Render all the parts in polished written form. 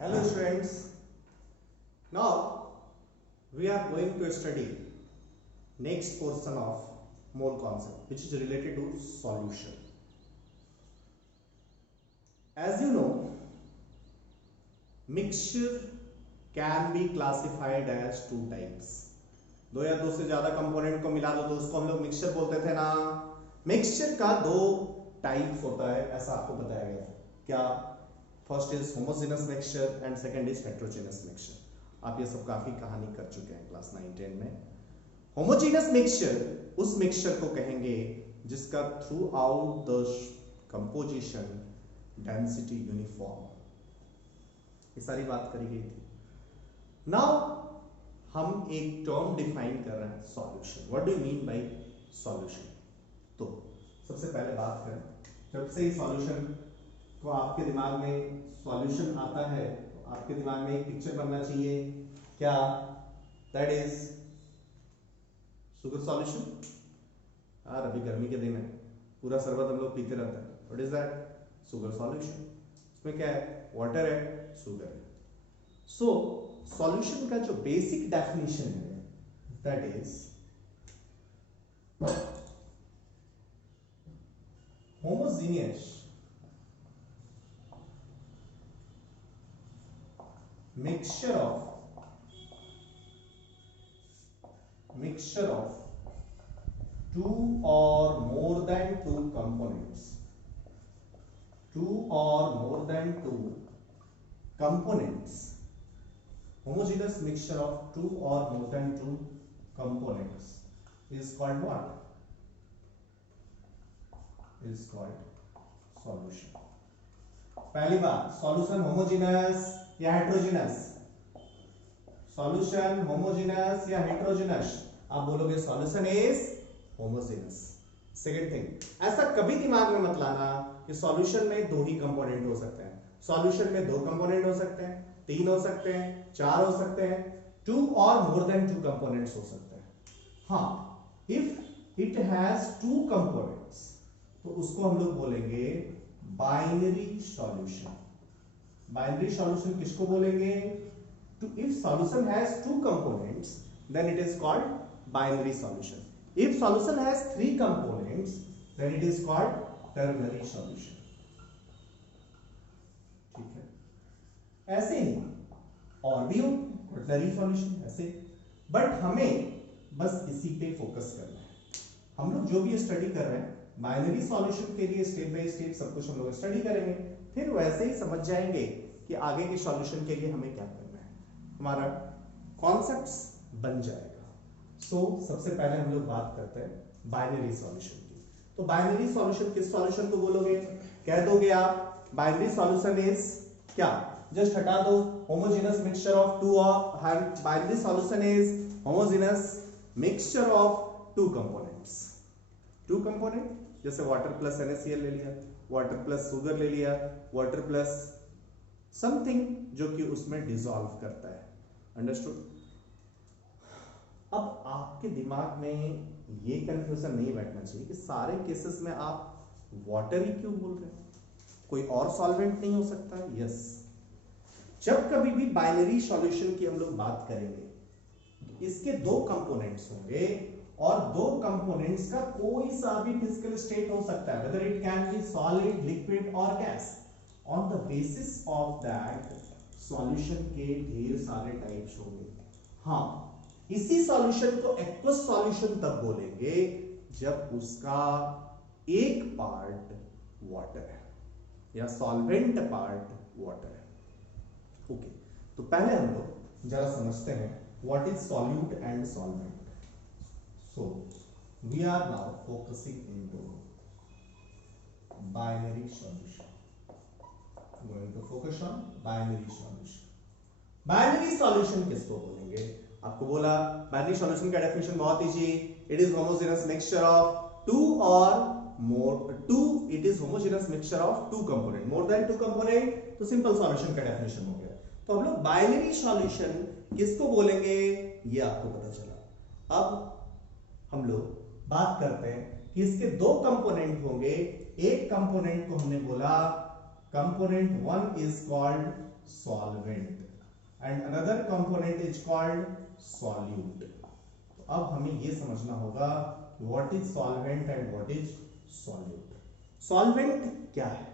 Hello students, now we are going to study next portion of mole concept which is related to solution. As you know, mixture can be classified as two types. दो या दो से ज्यादा component को मिला दो तो उसको हम लोग मिक्सचर बोलते थे ना। मिक्सचर का दो टाइप्स होता है ऐसा आपको बताया गया था क्या? First is homogeneous mixture and second is heterogeneous mixture. आप ये सब काफी कहानी कर चुके हैं क्लास 9-10 में। होमोजेनस मिक्सचर उस मिक्सचर को कहेंगे जिसका through out the composition density uniform, ये सारी बात करी गई थी। नाउ हम एक टर्म डिफाइन कर रहे हैं solution. What do you mean bye solution? तो सबसे पहले बात करें, जब से सॉल्यूशन को आपके दिमाग में सॉल्यूशन आता है तो आपके दिमाग में एक पिक्चर बनना चाहिए क्या? That is sugar solution. यार अभी गर्मी के दिन है, पूरा शरबत हम लोग पीते रहते हैं। What is that? Sugar solution. इसमें क्या है? वाटर है, शुगर है। सो सॉल्यूशन का जो बेसिक डेफिनेशन है that is homogeneous mixture of two or more than two components, homogeneous mixture of two or more than two components is called what? Is called solution. पहली बात, solution homogeneous या heterogeneous? Solution homogeneous या heterogeneous? आप बोलोगे solution is homogeneous. Second thing, ऐसा कभी दिमाग में मत लाना कि सॉल्यूशन में दो ही कंपोनेंट हो सकते हैं। सॉल्यूशन में दो कंपोनेंट हो सकते हैं, तीन हो सकते हैं, चार हो सकते हैं, टू और मोर देन टू कंपोनेंट्स हो सकते हैं। हाँ, if it has two components तो उसको हम लोग बोलेंगे बाइनरी सॉल्यूशन। बाइनरी सॉल्यूशन किसको बोलेंगे? To if solution has two components then it is called binary solution. If solution has three components then it is called ternary solution. ठीक है, ऐसे ही और भी हो quaternary solution ऐसे, बट हमें बस इसी पे फोकस करना है। हम लोग जो भी स्टडी कर रहे हैं बाइनरी सॉल्यूशन के लिए स्टेप बाय स्टेप सब कुछ हम लोग स्टडी करेंगे, फिर वैसे ही समझ जाएंगे कि आगे के सॉल्यूशन के लिए हमें क्या करना है, हमारा कॉन्सेप्ट्स बन जाएगा। सो सबसे पहले हम लोग बात करते हैं बाइनरी सॉल्यूशन की। तो बाइनरी सॉल्यूशन किस सॉल्यूशन को बोलोगे? कह दोगे आप बाइनरी सॉल्यूशन इज क्या? जस्ट हटा दो होमोजेनस मिक्सचर ऑफ टू और binary solution is homogeneous mixture of two components. Two component जैसे वाटर प्लस NaCl ले लिया, वाटर प्लस शुगर ले लिया, वाटर प्लस समथिंग जो कि उसमें डिसॉल्व करता है। अंडरस्टूड? अब आपके दिमाग में ये कंफ्यूजन नहीं बैठना चाहिए कि सारे केसेस में आप वाटर ही क्यों बोल रहे हैं, कोई और सॉल्वेंट नहीं हो सकता? यस, जब कभी भी बाइनरी सॉल्यूशन की हम लोग बात करेंगे तो इसके दो कंपोनेंट्स होंगे और दो कंपोनेंट्स का कोई सा भी फिजिकल स्टेट हो सकता है, whether it can be solid, liquid और gas. On the basis of that solution के ढेर सारे टाइप्स होंगे। हाँ, इसी सॉल्यूशन को एक्वस सॉल्यूशन तब बोलेंगे जब उसका एक पार्ट वाटर है या सॉल्वेंट पार्ट वाटर है। ओके, तो पहले हम लोग जरा समझते हैं what is solute and solvent. So we are now focusing into binary solution. Going to focus on binary solution. Binary solution किसको बोलेंगे? आपको बोला binary solution का डेफिनेशन बहुत easy, it is homogeneous mixture of two or more two, it is homogeneous mixture of two component, more than two component, तो simple solution का definition हो गया। तो हम लोग binary solution किसको बोलेंगे ये आपको पता चला। अब हम लोग बात करते हैं कि इसके दो कंपोनेंट होंगे। एक कंपोनेंट को हमने बोला component one is called solvent and another component is called solute. तो अब हमें ये समझना होगा what is solvent and what is solute. Solvent क्या है?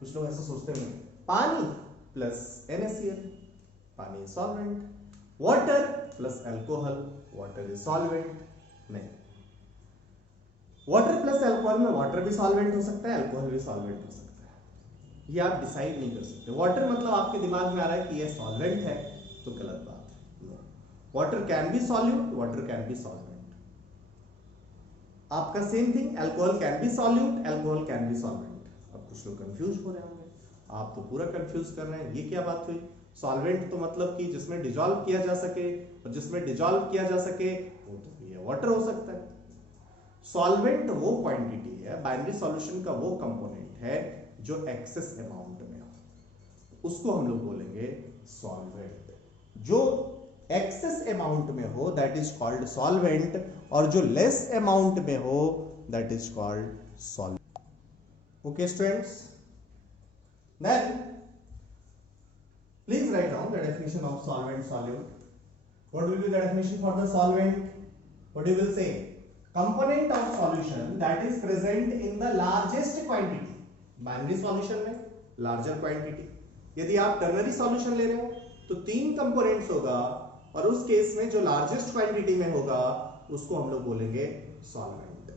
कुछ लोग ऐसा सोचते हैं पानी प्लस NaCl, पानी solvent. Water plus alcohol, water is solvent. नहीं, वाटर प्लस अल्कोहल में वाटर भी सॉल्वेंट हो सकता है, अल्कोहल भी सॉल्वेंट हो सकता है. ये आप डिसाइड नहीं कर सकते. वाटर मतलब आपके दिमाग में आ रहा है कि ये सॉल्वेंट है, तो गलत बात है. No, water can be solute, water can be solvent. आपका same thing, alcohol can be solute, alcohol can be solvent. अब कुछ लोग कंफ्यूज हो रहे होंगे, आप तो पूरा कंफ्यूज कर रहे हैं. ये क्या बात हुई? सॉल्वेंट तो मतलब कि जिसमें डिजॉल्व किया जा सके, और जिसमें डिजॉल्व किया जा सके वो तो ये वाटर हो सकता है. सॉल्वेंट वो क्वांटिटी है, बाइनरी सॉल्यूशन का वो कंपोनेंट है जो एक्सेस अमाउंट में हो, उसको हम लोग बोलेंगे सॉल्वेंट. जो एक्सेस अमाउंट में हो दैट इज कॉल्ड सॉल्वेंट, और जो लेस अमाउंट में हो that is called solvent. Okay students, then please write down the definition of solvent, solute. What will be the definition for the solvent? What you will say? Component of solution that is present in the largest quantity. Binary solution में larger quantity. यदि आप ternary solution ले रहे हो तो 3 components होगा, और उस केस में जो largest quantity में होगा उसको हम लोग बोलेंगे solvent.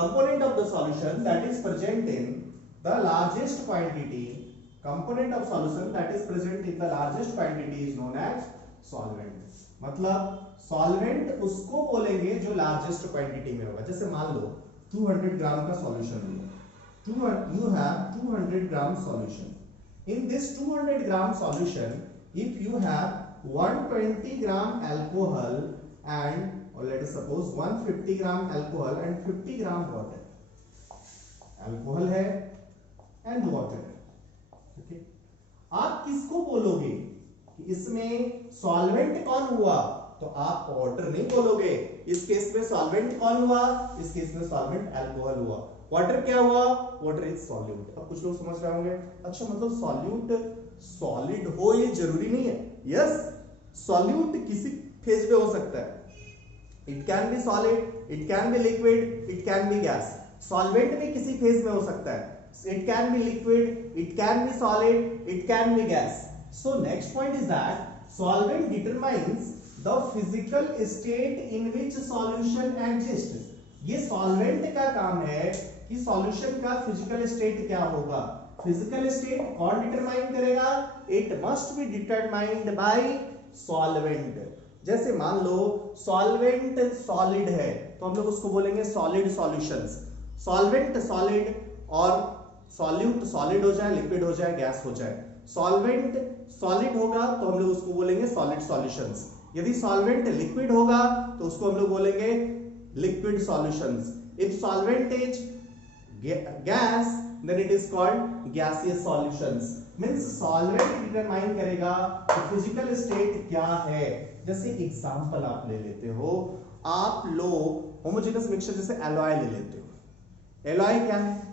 Component of the solution that is present in the largest quantity, component of solution that is present in the largest quantity is known as solvent. मतलब solvent उसको बोलेंगे जो largest quantity में होगा. जैसे मान लो 200 ग्राम का solution low, you have 200 gram solution. In this 200 gram solution, if you have 120 gram alcohol and, or let us suppose 150 gram alcohol and 50 gram water, alcohol है and water है. Okay. आप किसको बोलोगे कि इसमें सॉल्वेंट कौन हुआ? तो आप वाटर नहीं बोलोगे. इस केस में सॉल्वेंट कौन हुआ? इस केस में सॉल्वेंट अल्कोहल हुआ. वाटर क्या हुआ? Water is solute. अब कुछ लोग समझ रहे होंगे, अच्छा मतलब सॉल्यूट सॉलिड हो ये जरूरी नहीं है. यस, सॉल्यूट किसी फेज में हो सकता है. It can be solid, it can B liquid, it can B gas. Solvent भी किसी फेज में हो सकता है. It can be liquid, it can be solid, it can be gas. So next point is that solvent determines the physical state in which solution exists. ये solvent का काम है कि solution का physical state क्या होगा. Physical state कौन determine करेगा? It must be determined by solvent. जैसे मान लो solvent solid है तो हम लोग उसको बोलेंगे solid solutions. Solvent solid और सॉल्यूट सॉलिड हो जाए, लिक्विड हो जाए, गैस हो जाए. सॉल्वेंट सॉलिड होगा तो हम लोग उसको बोलेंगे सॉलिड सॉल्यूशंस. यदि सॉल्वेंट लिक्विड होगा तो उसको हम लोग बोलेंगे liquid solutions. If solvent is gas then it is called gaseous solutions. Means solvent determine करेगा कि फिजिकल स्टेट क्या है. जैसे एग्जांपल आप ले लेते हो, आप लो होमोजेनस मिक्सचर, जैसे एलॉय ले लेते हो. एलॉय क्या है?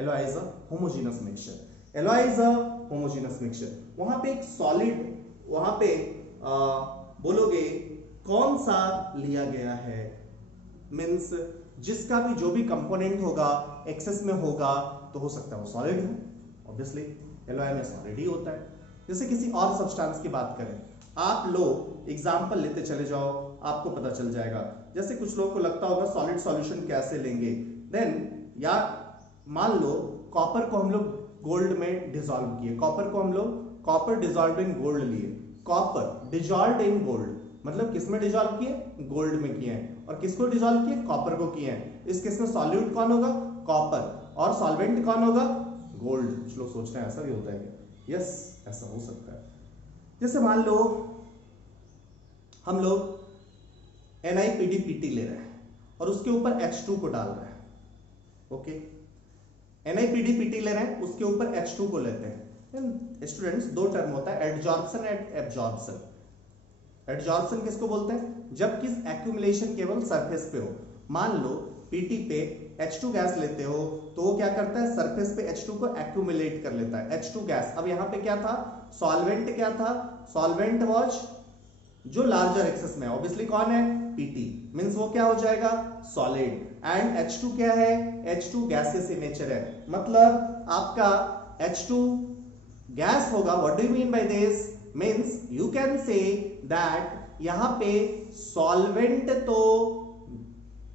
Alloy is a homogeneous mixture. Alloy is a homogeneous mixture. वहां पे एक सॉलिड, वहां पे बोलोगे कौन सा लिया गया है, मींस जिसका भी जो भी कंपोनेंट होगा एक्सेस में होगा तो हो सकता है वो सॉलिड हो. ऑब्वियसली एलॉय में सॉलिड ही होता है. जैसे किसी और सब्सटेंस की बात करें, आप लो एग्जांपल लेते चले जाओ, आपको पता चल जाएगा. जैसे कुछ लोगों को लगता होगा सॉलिड सॉल्यूशन कैसे लेंगे. देन या मान लो कॉपर को हम लोग गोल्ड में डिसॉल्व किए, कॉपर को हम लोग कॉपर डिसॉल्व इन गोल्ड लिए. कॉपर डिसॉल्व इन गोल्ड मतलब किस में डिसॉल्व किए? गोल्ड में किए हैं. और किसको डिसॉल्व किए? कॉपर को किए हैं. इस केस में सॉल्यूट कौन होगा? कॉपर. और सॉल्वेंट कौन होगा? गोल्ड. कुछ लोग सोचते हैं ऐसा भी होता है क्या? यस, ऐसा हो सकता है. जैसे मान लो हम लोग NiPdPt ले रहे हैं और उसके ऊपर H2 को डाल रहे हैं. ओके, NiPdPt ले रहे हैं, उसके ऊपर H2 को लेते हैं. स्टूडेंट्स दो टर्म होता है, एडजॉर्प्शन एंड एब्जॉर्प्शन. एडजॉर्प्शन किसको बोलते हैं? जब किस एक्यूमुलेशन केवल सरफेस पे हो. मान लो पीटी पे H2 गैस लेते हो तो वो क्या करता है, सरफेस पे H2 को एक्यूमुलेट कर लेता है, H2 गैस। अब यहाँ पे क्या था, सॉल्वेंट क्या था, सॉल्वेंट वाज जो लार्जर एक्सेस में, ऑब्वियसली कौन है, पीटी, मींस वो क्या हो जाएगा, सॉलिड। एंड H2 क्या है, H2 गैसियस इन नेचर है, मतलब आपका H2 गैस होगा। What do you mean by this, means you can say that यहां पे सॉल्वेंट तो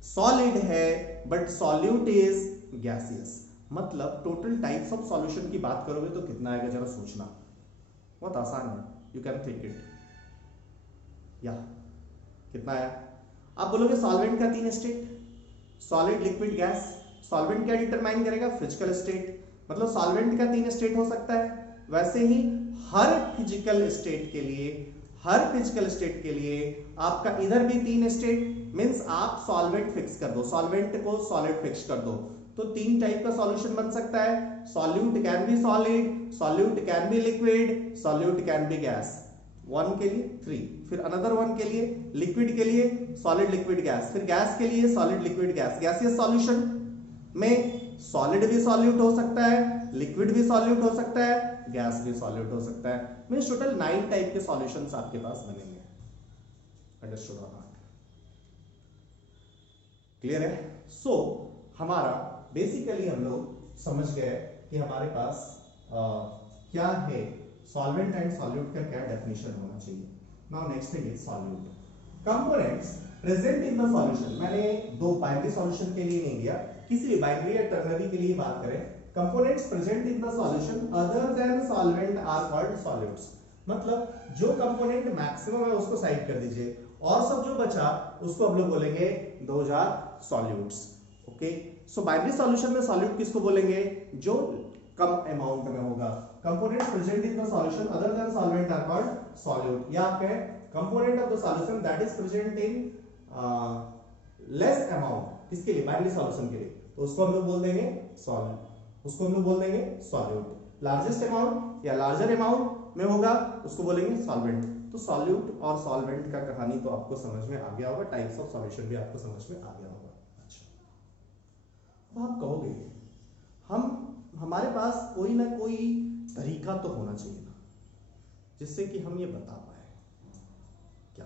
सॉलिड है बट सॉल्यूट इज गैसियस। मतलब टोटल टाइप्स ऑफ सॉल्यूशन की बात करोगे तो कितना आएगा, जरा सोचना, बहुत आसान है, यू कैन थिंक इट। या कितना आया, आप बोलोगे सॉल्वेंट का 3 state, solid, liquid, gas. Solvent क्या डिटरमाइन करेगा, फिजिकल स्टेट, मतलब सॉल्वेंट का 3 स्टेट हो सकता है। वैसे ही हर फिजिकल स्टेट के लिए, हर फिजिकल स्टेट के लिए आपका इधर भी 3 स्टेट, मींस आप सॉल्वेंट फिक्स कर दो, सॉल्वेंट को सॉलिड फिक्स कर दो तो 3 टाइप का सॉल्यूशन बन सकता है। Solute can be solid, solute can be liquid, solute can be gas. 1 के लिए 3, फिर अनदर 1 के लिए, लिक्विड के लिए सॉलिड, लिक्विड, गैस, फिर गैस के लिए solid, liquid, gas. Gaseous solution में सॉलिड भी सॉल्यूट हो सकता है, लिक्विड भी सॉल्यूट हो सकता है, गैस भी सॉल्यूट हो सकता है। मींस टोटल 9 टाइप के सॉल्यूशंस आपके पास बनेंगे। अंडरस्टूड और नॉट, क्लियर है? सो हमारा बेसिकली हम लोग समझ गए कि हमारे पास क्या है, सॉल्वेंट एंड सॉल्यूट का क्या डेफिनेशन होना चाहिए। Now next thing is solute components present in the solution. मैंने 2 बाइनरी सॉल्यूशन के लिए नहीं दिया, किसी भी बाइनरी या टर्नरी के लिए बात करें, components present in the solution other than solvent are called solutes. मतलब जो कंपोनेंट मैक्सिमम है उसको साइड कर दीजिए और सब जो बचा उसको हम लोग बोलेंगे those are solutes. Okay, so binary solution में सॉल्यूट किसको बोलेंगे, जो कम अमाउंट में होगा। Components present in the solution other than solvent are called solute. या आप कहें component of the solution that is present in less amount, किसके लिए, बाइनरी सॉल्यूशन के लिए, तो उसको हम लोग बोल देंगे सॉल्यूट, उसको हम लोग बोल देंगे सॉल्यूट। लार्जेस्ट अमाउंट या लार्जर अमाउंट में होगा उसको बोलेंगे सॉल्वेंट। तो सॉल्यूट और सॉल्वेंट का कहानी तो आपको समझ में आ गया होगा, टाइप्स ऑफ सॉल्यूशन भी आपको समझ में आ गया होगा। अच्छा, अब आप कहोगे हमारे पास कोई ना कोई तरीका तो होना चाहिए ना जिससे कि हम ये बता पाए, क्या,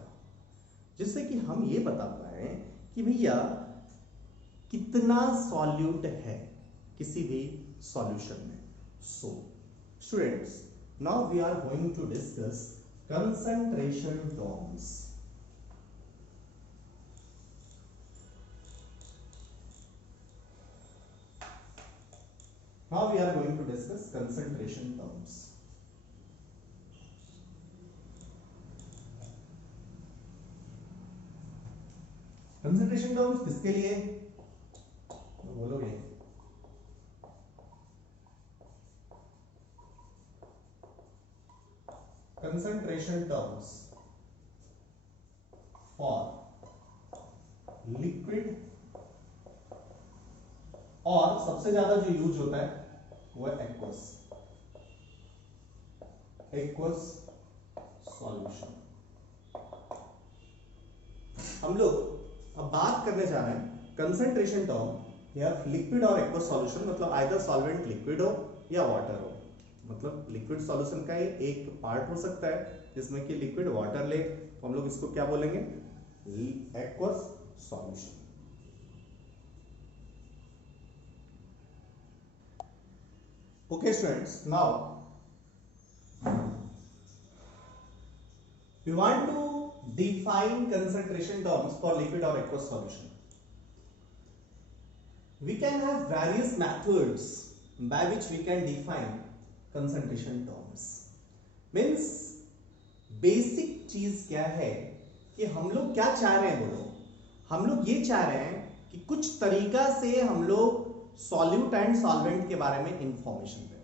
जिससे कि हम ये बता पाए कि भैया कितना सॉल्यूट है किसी भी सॉल्यूशन में। So students, now we are going to discuss concentration terms. Now we are going to discuss concentration terms. Concentration terms किसके लिए बोलोगे, concentration terms for liquid, और सबसे ज्यादा जो यूज होता है वो है एक्वस सॉल्यूशन। हम लोग अब बात करने जा रहे हैं कंसंट्रेशन टर्म या लिक्विड और एक्वस सॉल्यूशन, मतलब आइदर सॉल्वेंट लिक्विड हो या वाटर हो। मतलब लिक्विड सॉल्यूशन का एक पार्ट हो सकता है जिसमें कि लिक्विड वाटर ले, तो हम लोग इसको क्या बोलेंगे, aqueous solution. Okay students, now we want to define concentration terms for liquid और aqueous solution. We can have various methods by which we can define concentration terms. Means basic चीज क्या है कि हम लोग क्या चाह रहे हैं, बोलो, हम लोग ये चाह रहे हैं कि कुछ तरीका से हम लोग सॉल्यूट एंड सॉल्वेंट के बारे में इंफॉर्मेशन दें।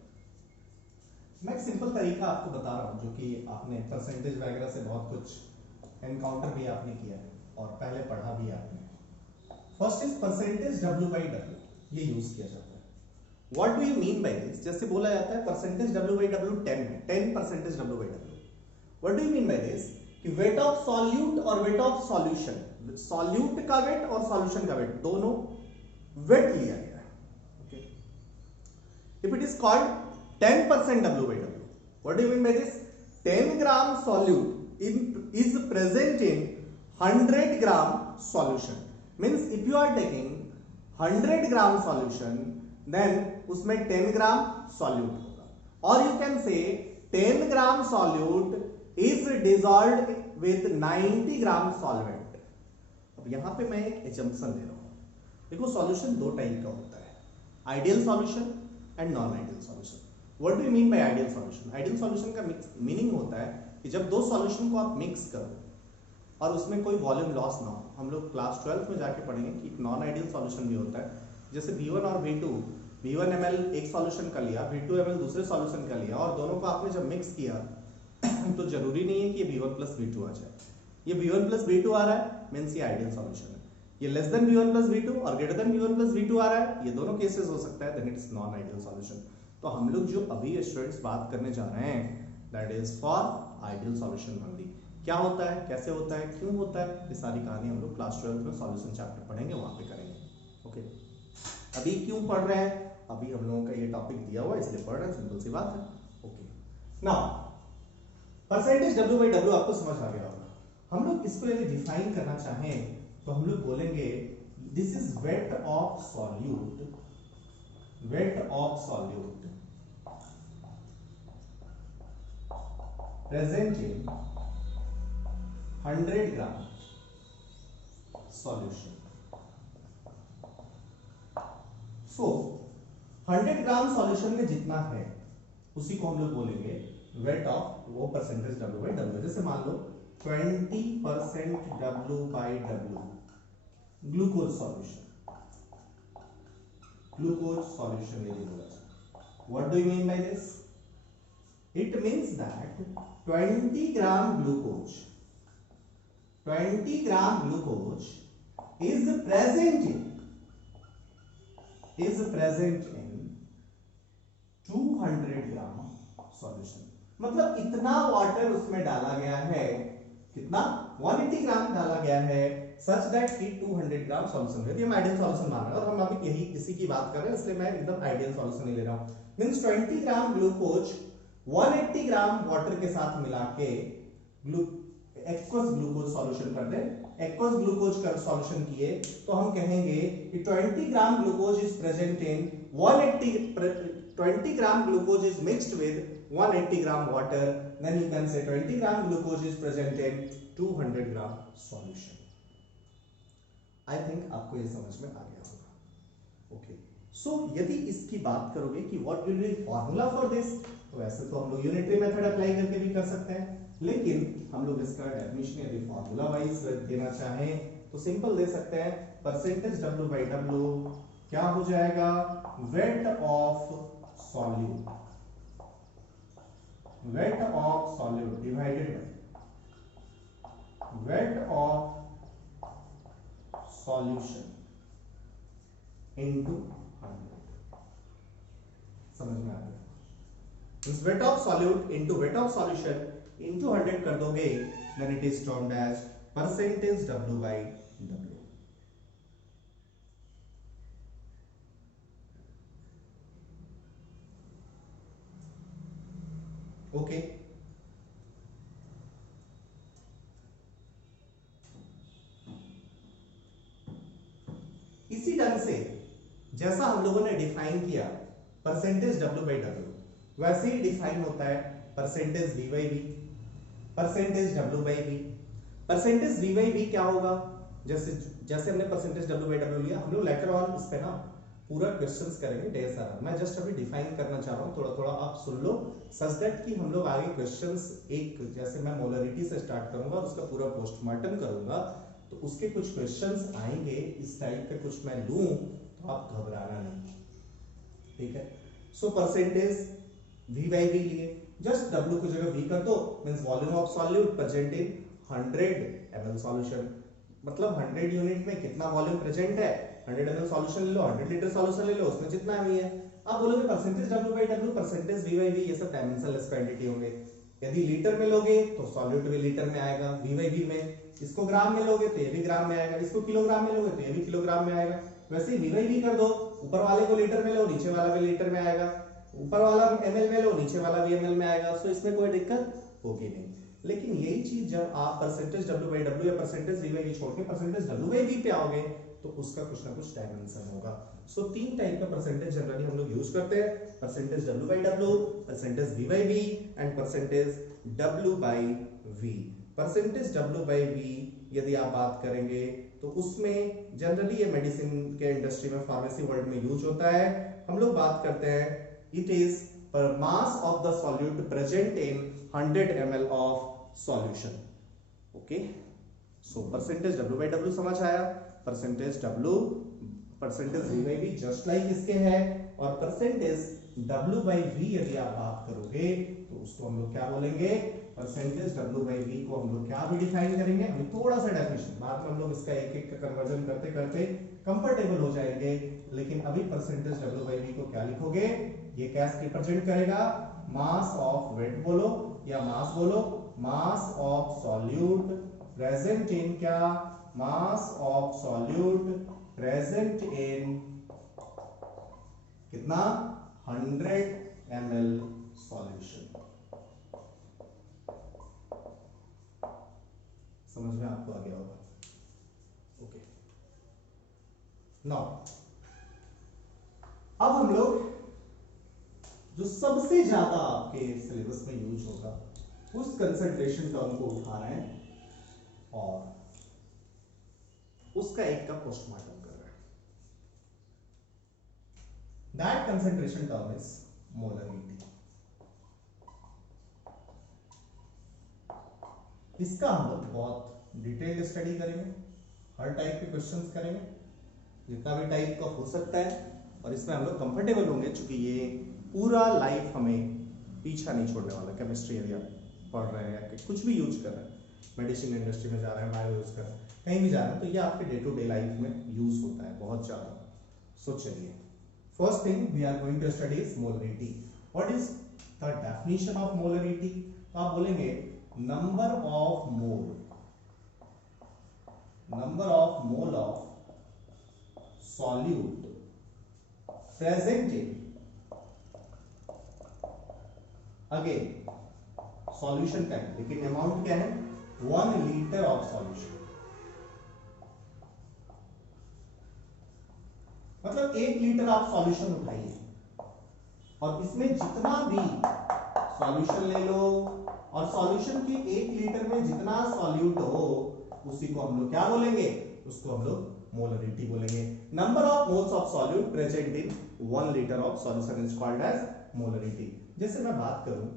मैं एक सिंपल तरीका आपको बता रहा हूं जो कि आपने परसेंटेज वगैरह से बहुत कुछ एनकाउंटर भी आपने किया है और पहले पढ़ा भी आपने। First is percentage W by W, ये यूज किया जाता है। What do you mean by this, जैसे बोला जाता है परसेंटेज W by W 10 है, 10% W by W। What do you mean by this कि वेट ऑफ सॉल्यूट और वेट ऑफ सॉल्यूशन, सॉल्यूट का वेट और सॉल्यूशन का वेट दोनों वेट लिया गया है. Okay. If it is called 10% W by W, what do you mean by this? 10 gram solute is present in 100 gram solution. Means if you are taking 100 gram solution, then उसमें 10 gram solute होगा. Or you can say 10 gram solute is dissolved with 90 gram solvent. अब यहां पे मैं एक assumption ले रहा हूं. देखो सॉल्यूशन दो टाइप का होता है, ideal solution and non ideal solution. What do you mean bye ideal solution? Ideal solution का मीनिंग होता है कि जब दो सॉल्यूशन को आप मिक्स करो और उसमें कोई वॉल्यूम लॉस ना हो. हम लोग क्लास 12 में जाके पढ़ेंगे कि नॉन आइडियल सॉल्यूशन भी होता है. जैसे V1 और V2, V1 ml एक सॉल्यूशन का लिया, V2 ml दूसरे सॉल्यूशन का लिया और दोनों को आपने जब मिक्स किया तो जरूरी नहीं है कि ये V1 प्लस V2 आ जाए. ये V1 प्लस V2 आ रहा है मीन्स ये आइडियल सॉल्यूशन है. ये less than V1 plus V2 और greater than V1 plus V2 आ रहा है, ये दोनों केसेस हो सकता है, then it is non ideal solution. तो हम लोग जो अभी स्टूडेंट्स बात करने जा रहे हैं that is for ideal solution only. क्या होता है, कैसे होता है, क्यों होता है, ये सारी कहानी हम लोग क्लास 12 में सॉल्यूशन चैप्टर पढ़ेंगे, वहां पे करेंगे. ओके, अभी क्यों पढ़ रहे हैं, अभी हम लोगों का ये टॉपिक दिया हुआ है इसलिए पढ़ रहे हैं, सिंपल सी बात है. Okay, now percentage W by W आपको समझ आ गया होगा. हम लोग इसको यदि डिफाइन करना चाहें तो हम लोग बोलेंगे this is wait of solute, weight of solute present in 100 gram solution. So 100 gram solution में जितना है उसी को हम लोग बोलेंगे वेट ऑफ वो परसेंटेज W by W. जैसे मान लो 20% W by W glucose solution, glucose solution यदि बोला जाए, what do you mean by this? It means that 20 gram glucose, 20 gram glucose is present in 200 gram solution. मतलब इतना water उसमें डाला गया है, कितना 180 ग्राम डाला गया है सच दैट कि 200 ग्राम सॉल्यूशन. यदि हम आइडियल सॉल्यूशन मान रहे हैं और हम अभी यही इसी की बात कर रहे हैं इसलिए मैं एकदम आइडियल सॉल्यूशन नहीं ले रहा हूं. Means 20 gram glucose 180 gram water के साथ मिला के एक्वस ग्लूकोज सॉल्यूशन कर दे. एक्वस ग्लूकोज का सॉल्यूशन किए तो हम कहेंगे कि 20 gram glucose is present in 20 gram glucose is mixed with 180 gram water, then you can say 20 gram glucose is present in 200 gram solution. I think आपको ये समझ में आ गया होगा. ओके, सो यदि इसकी बात करोगे कि what will be formula for this, तो वैसे तो हम लोग यूनिटरी मेथड अप्लाई करके भी कर सकते हैं, लेकिन हम लोग इसका डेफिनेशन यदि फॉर्मूला वाइज देना चाहें तो सिंपल दे सकते हैं. परसेंटेज W by W क्या हो जाएगा? Weight of solute, weight of solute divided by weight of solution into 100. समझ में आ गया? इस weight of solute into weight of solution into 100 कर दोगे then it is termed as percentage W by W. Okay, इसी ढंग से जैसा हम लोगों ने डिफाइन किया परसेंटेज W by W, वैसे ही डिफाइन होता है percentage V by V, percentage W by V. Percentage V by V क्या होगा? जैसे हमने परसेंटेज W by W लिया, हम लोग लेटर ऑन इस पे ना पूरा क्वेश्चंस करेंगे ढेर सारा. मैं जस्ट अभी डिफाइन करना चाह रहा हूँ, थोड़ा थोड़ा आप सुन लो सच दैट कि हम लोग आगे क्वेश्चंस एक जैसे मैं मोलरिटी से स्टार्ट करूंगा और उसका पूरा पोस्टमार्टम करूंगा तो उसके कुछ क्वेश्चंस आएंगे इस टाइप के, कुछ मैं लूं तो आप घबराना नहीं, ठीक है? So percentage V by V लिए जस्ट W की जगह V कर दो, means volume of solute present in 100 ml solution. मतलब 100 यूनिट में कितना वॉल्यूम प्रेजेंट है, 100 ml सॉल्यूशन ले लो, 100 लीटर सॉल्यूशन ले लो, उसमें जितना भी है. आप बोलोगे percentage W by W, percentage V by V, ये सब डायमेंशनलेस क्वांटिटी होंगे. यदि लीटर में लोगे तो सॉल्यूट भी लीटर में आएगा V by V में, इसको ग्राम में लोगे तो ये भी ग्राम में आएगा, इसको किलोग्राम में लोगे तो ये भी किलोग्राम में आएगा. वैसे ही वी कर दो, ऊपर वाले को लीटर में लो, नीचे वाला भी लीटर में आएगा, ऊपर वाला ml में लो, नीचे वाला भी ml में आएगा, सो इसमें कोई दिक्कत होगी नहीं। लेकिन यही चीज जब आप परसेंटेज W/W या परसेंटेज V/V छोड़ के परसेंटेज W/V पे आओगे तो उसका कुछ ना कुछ डायमेंशन होगा। सो तीन टाइप का परसेंटेज जनरली हम लोग यूज करते हैं, percentage W/W, percentage V/V and percentage W/V। Percentage W/V यदि आप बात करेंगे तो उसमें जनरली ये मेडिसिन के इंडस्ट्री में, फार्मेसी वर्ल्ड में यूज होता है। हम लोग बात करते हैं इट इज पर mass of the solute present in 100 ml of solution. Okay, so percentage W/W समझ आया, परसेंटेज V/V जस्ट लाइक इसके है, और परसेंटेज W/V यदि आप बात करोगे तो उसको हम लोग क्या बोलेंगे, परसेंटेज W/V को हम लोग क्या भी डिफाइन करेंगे, अभी थोड़ा सा डेफिनेशन, बाद में हम लोग इसका एक एक का कन्वर्जन करते करते कंफर्टेबल हो जाएंगे, लेकिन अभी परसेंटेज W/V को क्या लिखोगे, ये क्या रिप्रेजेंट करेगा, मास ऑफ वेट बोलो या मास बोलो, mass of solute present in क्या, mass of solute present in कितना 100 ml सॉल्यूशन। समझ में आपको आ गया होगा। ओके, नाउ अब हम लोग जो सबसे ज्यादा आपके सिलेबस में यूज होगा उस कंसंट्रेशन टर्म को उठा रहे हैं और उसका एक का पोस्टमार्टम कर रहे हैं। That concentration term is molarity. इसका हम लोग बहुत डिटेल्ड स्टडी करेंगे, हर टाइप के क्वेश्चंस करेंगे, जितना भी टाइप का हो सकता है, और इसमें हम लोग कंफर्टेबल होंगे क्योंकि ये पूरा लाइफ हमें पीछा नहीं छोड़ने वाला। केमिस्ट्री एरिया पढ़ रहे हैं या कुछ भी यूज कर रहे हैं, मेडिसिन इंडस्ट्री में जा रहे हैं, बायो यूज कर रहे हैं, कहीं भी जा रहे हैं, तो ये आपके डे टू डे लाइफ में यूज होता है बहुत ज्यादा। सो चलिए, first thing we are going to study is molarity. What is the definition of molarity? तो आप बोलेंगे number of mole of solute present in, again solution का है लेकिन अमाउंट क्या है, 1 लीटर ऑफ सॉल्यूशन। मतलब 1 लीटर आप सॉल्यूशन उठाइए और इसमें जितना भी सॉल्यूशन ले लो, और सॉल्यूशन के 1 लीटर में जितना सॉल्यूट हो उसी को हम लोग क्या बोलेंगे, उसको हम लोग मोलरिटी बोलेंगे। Number of moles of solute present in 1 litre of solution is called as molarity. जैसे मैं बात करूं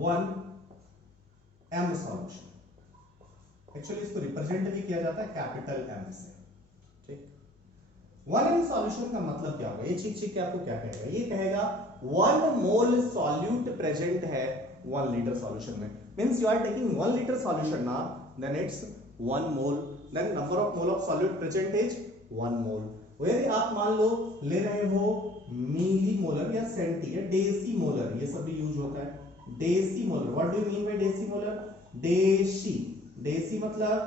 1 m सॉल्यूशन, एक्चुअली इसको रिप्रेजेंट भी किया जाता है कैपिटल M से, ठीक। 1 m सॉल्यूशन का मतलब क्या होगा, ये चीज के आपको क्या कहेगा, ये कहेगा 1 मोल सॉल्यूट प्रेजेंट है 1 लीटर सॉल्यूशन में। Means you are taking 1 litre solution ना, then it's 1 mole, then number of mole of solute present is 1 mole. यदि आप मान लो ले रहे हो मिली मोलर या सेंटी या डेसी मोलर, ये सब भी यूज होता है। Deci molar, what do you mean by deci molar? Deci मतलब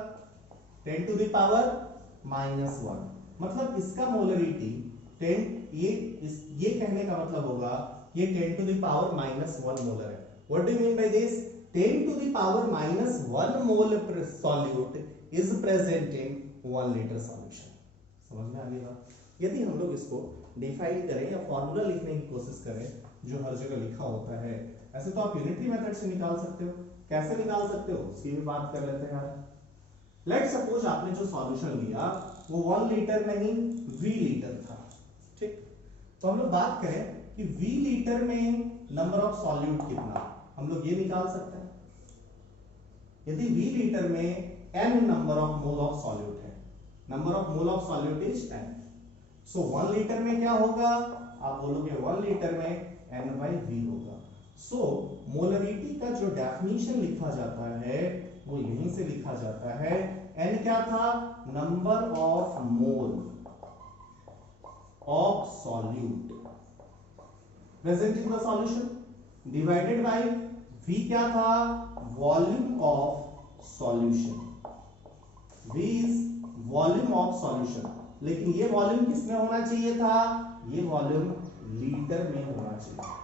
10 टू द पावर -1, मतलब इसका मोलरिटी 10, ये कहने का मतलब होगा ये 10 टू द पावर -1 मोलर है। What do you mean by this? 10 to the power -1 mole solute is present in 1 litre solution. समझ में आ गई बात? यदि हम लोग इसको डिफाइन करें या फॉर्मूला लिखने की कोशिश करें जो हर जगह लिखा होता है, ऐसे तो आप यूनिटरी मेथड से निकाल सकते हो। कैसे निकाल सकते हो उसकी भी बात कर लेते हैं। लेट्स सपोज आपने जो सॉल्यूशन लिया वो 1 लीटर नहीं V लीटर था, ठीक। तो हम लोग बात करें कि V लीटर में नंबर ऑफ सॉल्यूट कितना, हम लोग ये निकाल सकते हैं। यदि V लीटर में n number of mole of solute है, number of mole of solute is n, so 1 litre में क्या होगा, आप बोलोगे 1 लीटर में n/V होगा। सो मोलरिटी का जो डेफिनेशन लिखा जाता है वो यहीं से लिखा जाता है। n क्या था, number of mole of solute present in the solution, divided by V क्या था, volume of solution. V is volume of solution, लेकिन ये वॉल्यूम किसमें होना चाहिए था, ये वॉल्यूम लीटर में होना चाहिए।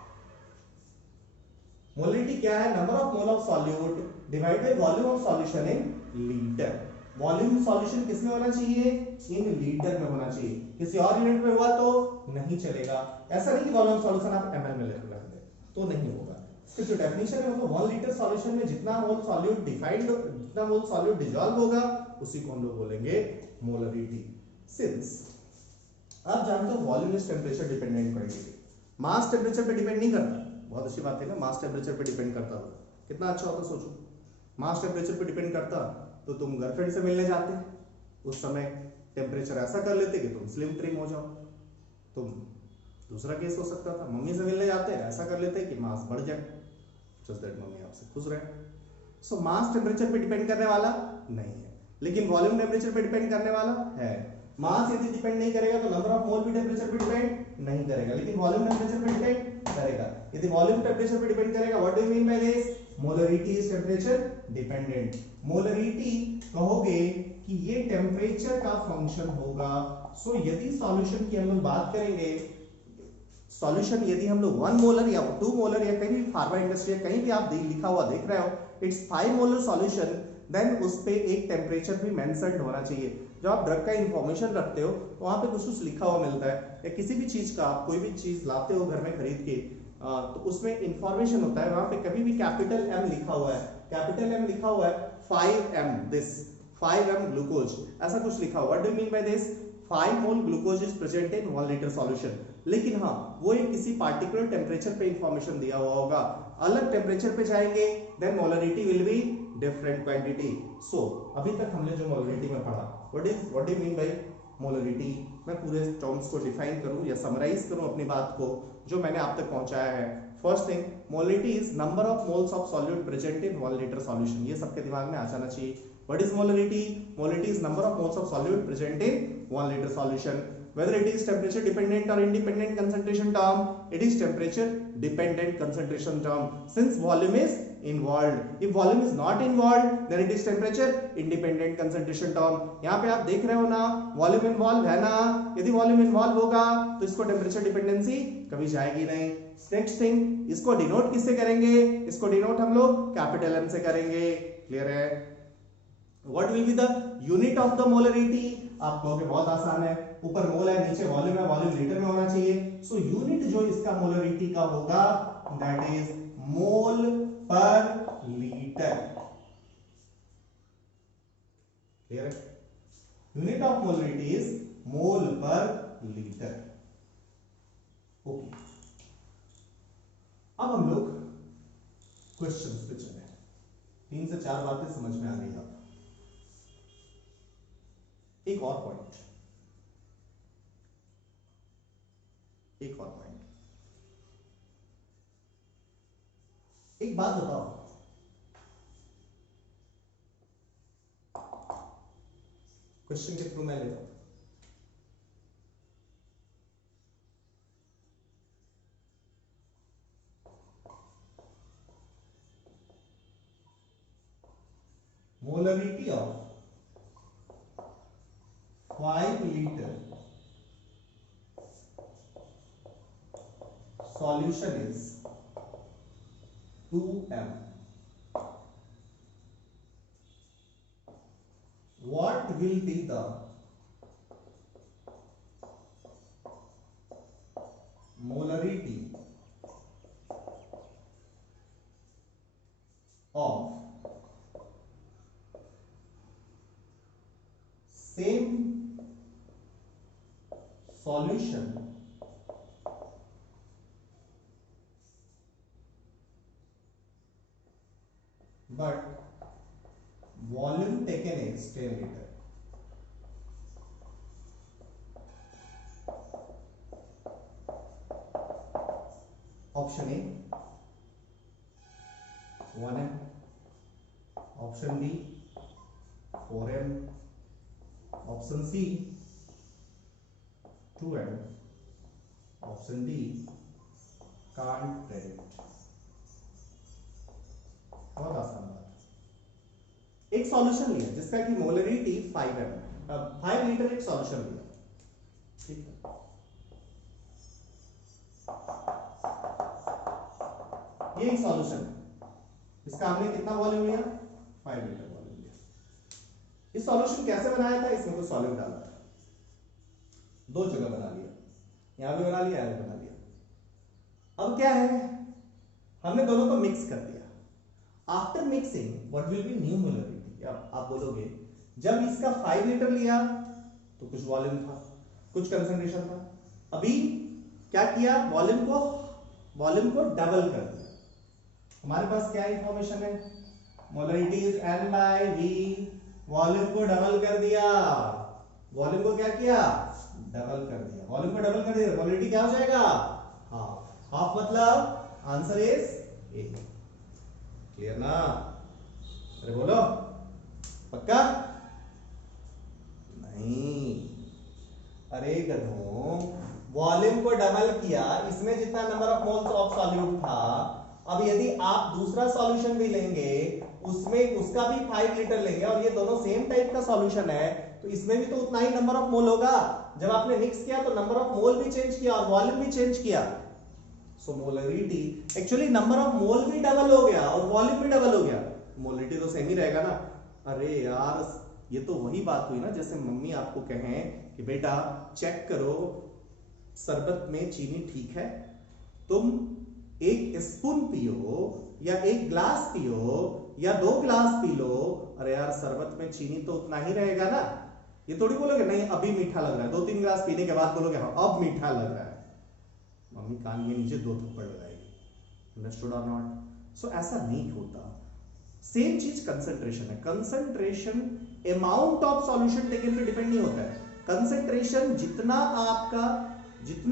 मोलरिटी क्या है, number of mole of solute divide by volume of solution in litre. Volume solution किसमें होना चाहिए, इन लीटर में होना चाहिए, किसी और यूनिट में हुआ तो नहीं चलेगा। ऐसा नहीं कि वॉल्यूम सॉल्यूशन आप ml में रख दे तो नहीं होगा। इसकी जो डेफिनेशन है वो 1 लीटर सॉल्यूशन में जितना मोल सॉल्यूट डिफाइंड, जितना मोल सॉल्यूट डिसॉल्व होगा उसी को हम लोग बोलेंगे मोलरिटी। सिंस आप जानते हो volume is temperature dependent quantity, mass temperature पे डिपेंड नहीं करता। बहुत अच्छी बात है ना, मास टेंपरेचर पे डिपेंड करता हो कितना अच्छा होता। सोचो मास टेंपरेचर पे डिपेंड करता तो तुम गर्लफ्रेंड से मिलने जाते, उस समय टेम्परेचर ऐसा कर लेते कि तुम स्लिम ट्रिम हो जाओ। तुम दूसरा केस हो सकता था, मम्मी से मिलने जाते ऐसा कर लेते कि मास बढ़ जाए, जस्ट दैट मम्मी आपसे खुश रहे। सो मास टेम्परेचर पे डिपेंड करने वाला नहीं है, लेकिन वॉल्यूम टेम्परेचर पे डिपेंड करने वाला है। मास यदि डिपेंड नहीं करेगा तो नंबर ऑफ मोल भी टेम्परेचर पे डिपेंड नहीं करेगा, लेकिन वॉल्यूम टेम्परेचर पे डिपेंड करेगा। यदि वॉल्यूम टेम्परेचर पे डिपेंड करेगा, what do you mean by this, molarity is temperature dependent. Molarity कहोगे कि ये टेम्परेचर का फंक्शन होगा। सो यदि सॉल्यूशन की हम लोग बात करेंगे, सॉल्यूशन यदि हम लोग 1 मोलर या 2 मोलर या कहीं भी फार्मा इंडस्ट्री कहीं भी आप लिखा हुआ देख रहे हो इट्स 5 मोलर सॉल्यूशन, देन उस पे एक टेम्परेचर भी मेंशन्ड होना चाहिए। जब आप ड्रग का इंफॉर्मेशन रखते हो तो वहां पे कुछ लिखा हुआ मिलता है, या किसी भी चीज का आप कोई भी चीज लाते हो घर में खरीद के तो उसमें इंफॉर्मेशन होता है, वहां पे कभी भी कैपिटल M लिखा हुआ है, कैपिटल M लिखा हुआ है 5M दिस 5M ग्लूकोज ऐसा कुछ लिखा हुआ। What do you mean by this, 5 mole glucose is present in 1 litre solution. लेकिन हाँ वो एक किसी पार्टिकुलर टेम्परेचर पे इंफॉर्मेशन दिया हुआ होगा, अलग टेम्परेचर पे जाएंगे then molarity will be different quantity. So अभी तक हमने जो मोलरिटी में पढ़ा, what do you mean by molarity, मैं पूरे टर्म्स को डिफाइन करूं या समराइज करूं अपनी बात को जो मैंने आप तक पहुंचाया है। First thing, molarity is number of moles of solute present in 1 litre solution, ये सबके दिमाग में आ जाना चाहिए। What is molarity, molarity is number of moles of solute present in 1 litre solution. Whether it is temperature dependent or independent concentration term, it is temperature dependent concentration term since volume is involved. If volume is not involved, then it is temperature independent concentration term. यहाँ पे आप देख रहे हो ना volume involved है ना, यदि volume involved होगा तो इसको temperature dependency कभी जाएगी नहीं। Next thing, इसको denote किससे करेंगे, इसको denote हम लोग capital M से करेंगे, clear है। What will be the unit of the molarity, आप कहोगे बहुत आसान है, ऊपर मोल है नीचे वॉल्यूम है, वॉल्यूम लीटर में होना चाहिए। सो यूनिट जो इसका मोलरिटी का होगा दैट इज मोल पर लीटर, क्लियर है। Unit of molarity is mole पर लीटर। ओके, अब हम लोग क्वेश्चंस पे चले। 3 से 4 बातें समझ में आ गई आप। एक और पॉइंट, एक और पॉइंट, एक बात बताओ, क्वेश्चन के थ्रू मैं ले रहा हूं। Molarity of 5 litre solution is 2M. What will be the molarity of same solution but volume taken is 10 liter? Option A 1M, option B 4M, option C 2M, option D can't predict। बहुत आसान बात। एक solution लिया जिसका कि molarity 5 litre एक solution लिया, ठीक है, ये एक सॉल्यूशन है, इसका हमने कितना वॉल्यूम लिया, 5 लीटर वॉल्यूम लिया। इस सॉल्यूशन कैसे बनाया था, इसमें कुछ सॉल्यूट डाला था, दो जगह बना लिया, यहां भी बना लिया, यहां भी बना लिया। अब क्या है, हमने दोनों को मिक्स कर दिया। After mixing what will be new molarity, आप बोलोगे जब इसका 5 लीटर लिया तो कुछ वॉल्यूम था, कुछ कंसंट्रेशन था, अभी क्या किया, वॉल्यूम को डबल कर दिया। हमारे पास क्या इंफॉर्मेशन है, मोलरिटी इज N/V, वॉल्यूम को डबल कर दिया, वॉल्यूम को क्या किया, डबल कर दिया, वॉल्यूम को डबल कर दिया, मोलरिटी क्या हो जाएगा, हाफ, हाफ मतलब आंसर इज ए। क्लियर ना, अरे बोलो पक्का, नहीं, अरे गधों, वॉल्यूम को डबल किया, इसमें जितना number of moles of solute था, अब यदि आप दूसरा सॉल्यूशन भी लेंगे उसमें उसका भी 5 लीटर लेंगे और ये दोनों सेम टाइप का सॉल्यूशन है, तो इसमें भी तो उतना ही नंबर ऑफ मोल होगा। जब आपने मिक्स किया तो नंबर ऑफ मोल भी चेंज किया और वॉल्यूम भी चेंज किया, so molarity actually number of mole भी डबल हो गया और वॉल्यूम भी डबल हो गया, मोलरिटी तो सेम ही रहेगा ना। अरे यार, ये तो वही बात हुई ना, जैसे मम्मी आपको कहें कि बेटा चेक करो शरबत में चीनी ठीक है, तुम एक स्पून पियो या एक ग्लास पियो या 2 ग्लास पी लो, अरे यार शरबत में चीनी तो उतना ही रहेगा ना, ये थोड़ी बोलोगे नहीं अभी मीठा लग रहा है, 2-3 ग्लास पीने के बाद बोलोगे हाँ अब मीठा लग रहा है, मम्मी कान के नीचे 2 थप्पड़ लगाएगी, अंडरस्टूड और नॉट। सो ऐसा नहीं होता। सेम चीज कंसंट्रेशन है, concentration amount of solution taken पे डिपेंड नहीं होता है। कंसंट्रेशन जितना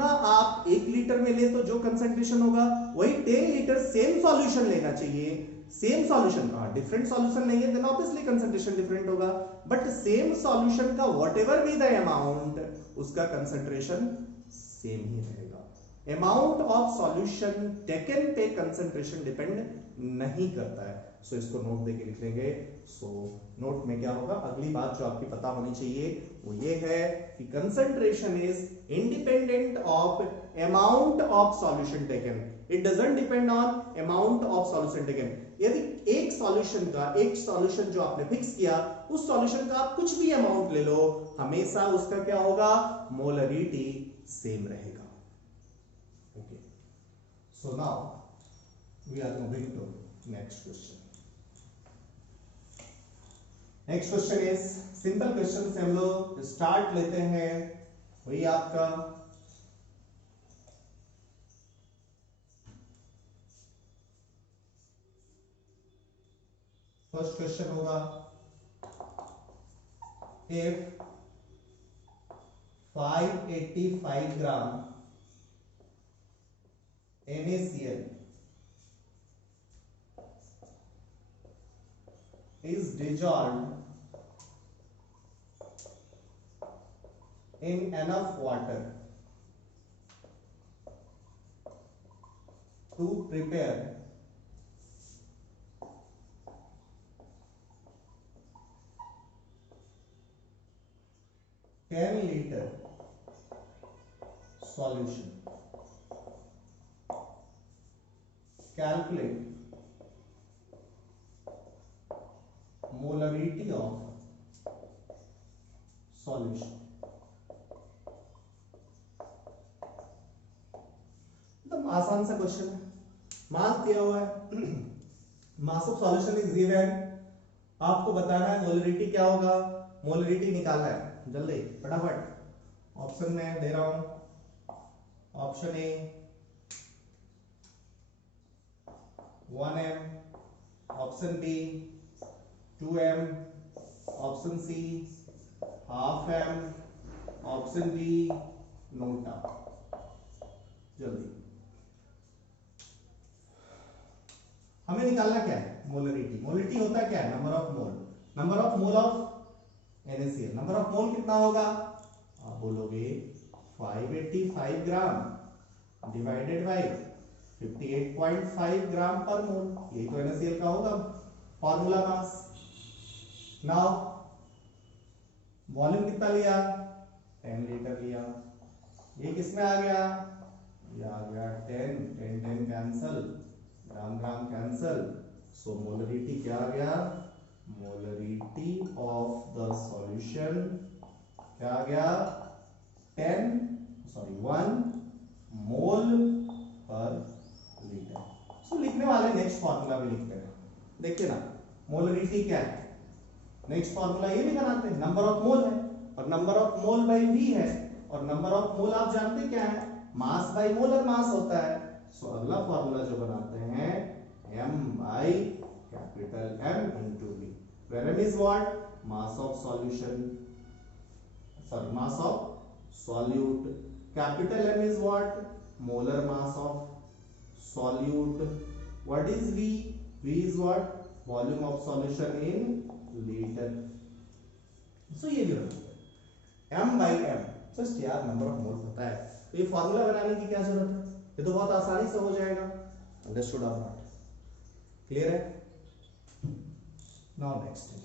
आप 1 लीटर में ले तो जो कंसंट्रेशन होगा वही 10 लीटर सेम सॉल्यूशन लेना चाहिए, सेम सॉल्यूशन का डिफरेंट सॉल्यूशन लेंगे देन ऑब्वियसली कंसंट्रेशन डिफरेंट होगा, बट सेम सॉल्यूशन का व्हाटएवर बी द अमाउंट उसका कंसंट्रेशन सेम ही रहेगा। अमाउंट ऑफ सॉल्यूशन टेकन पे कंसंट्रेशन डिपेंड नहीं करता है। सो इसको नोट देके लिख लेंगे। सो नोट में क्या होगा, अगली बात जो आपकी पता होनी चाहिए वो ये है कि concentration is independent of amount of solution taken, it doesn't depend on amount of solution taken. यदि एक सॉल्यूशन जो आपने फिक्स किया, उस सॉल्यूशन का आप कुछ भी अमाउंट ले लो, हमेशा उसका क्या होगा, मोलरिटी सेम रहेगा। Okay, so now we are moving to next question. Next question is simple question से हम लोग स्टार्ट लेते हैं। वही आपका फर्स्ट क्वेश्चन होगा, if 585 gram NaCl is dissolved in enough water to prepare 10 liter solution, calculate molarity of solution। एकदम आसान सा क्वेश्चन है, मास दिया हुआ है, mass of solution is given, आपको बताना है मोलरिटी क्या होगा, मोलरिटी निकालना है, जल्दी फटाफट। ऑप्शन में दे रहा हूं, option A 1m, option B 2m, option C half m, option D NOTA. जल्दी हमें निकालना क्या है, मोलरिटी। मोलरिटी होता क्या है, number of mole, number of mole of NaCl। Number of मोल कितना होगा, आप बोलोगे 585 gram divided by 58.5 gram per मोल, यही तो NaCl का होगा फॉर्मूला मास। नाउ वॉल्यूम कितना लिया, 10 लीटर लिया, ये किसमें आ गया, ये आ गया 10 10 10 कैंसल, ग्राम ग्राम कैंसल, सो मोलरिटी क्या आ गया, मोलरिटी ऑफ द सॉल्यूशन क्या आ गया 1 मोल पर लीटर। सो लिखने वाले नेक्स्ट फॉर्मूला भी लिखते हैं, देखिए ना मोलरिटी क्या है, नेक्स्ट फॉर्मूला ये भी बनाते हैं, नंबर ऑफ मोल है और number of mole by V है, और नंबर ऑफ मोल आप जानते क्या है, मास बाई मोलर मास होता है। सो अगला फॉर्मूला जो बनाते हैं m by capital M into V, where M is what, mass of solution, sorry mass of solute, capital M is what, molar mass of solute, what is V, V is what, volume of solution in liter। so ये भी रखते m by m, just यार number of मोल पता है तो ये formula बनाने की क्या जरूरत है, ये तो बहुत आसानी से हो जाएगा। अंडरस्टूड और नॉट, क्लियर है। Now next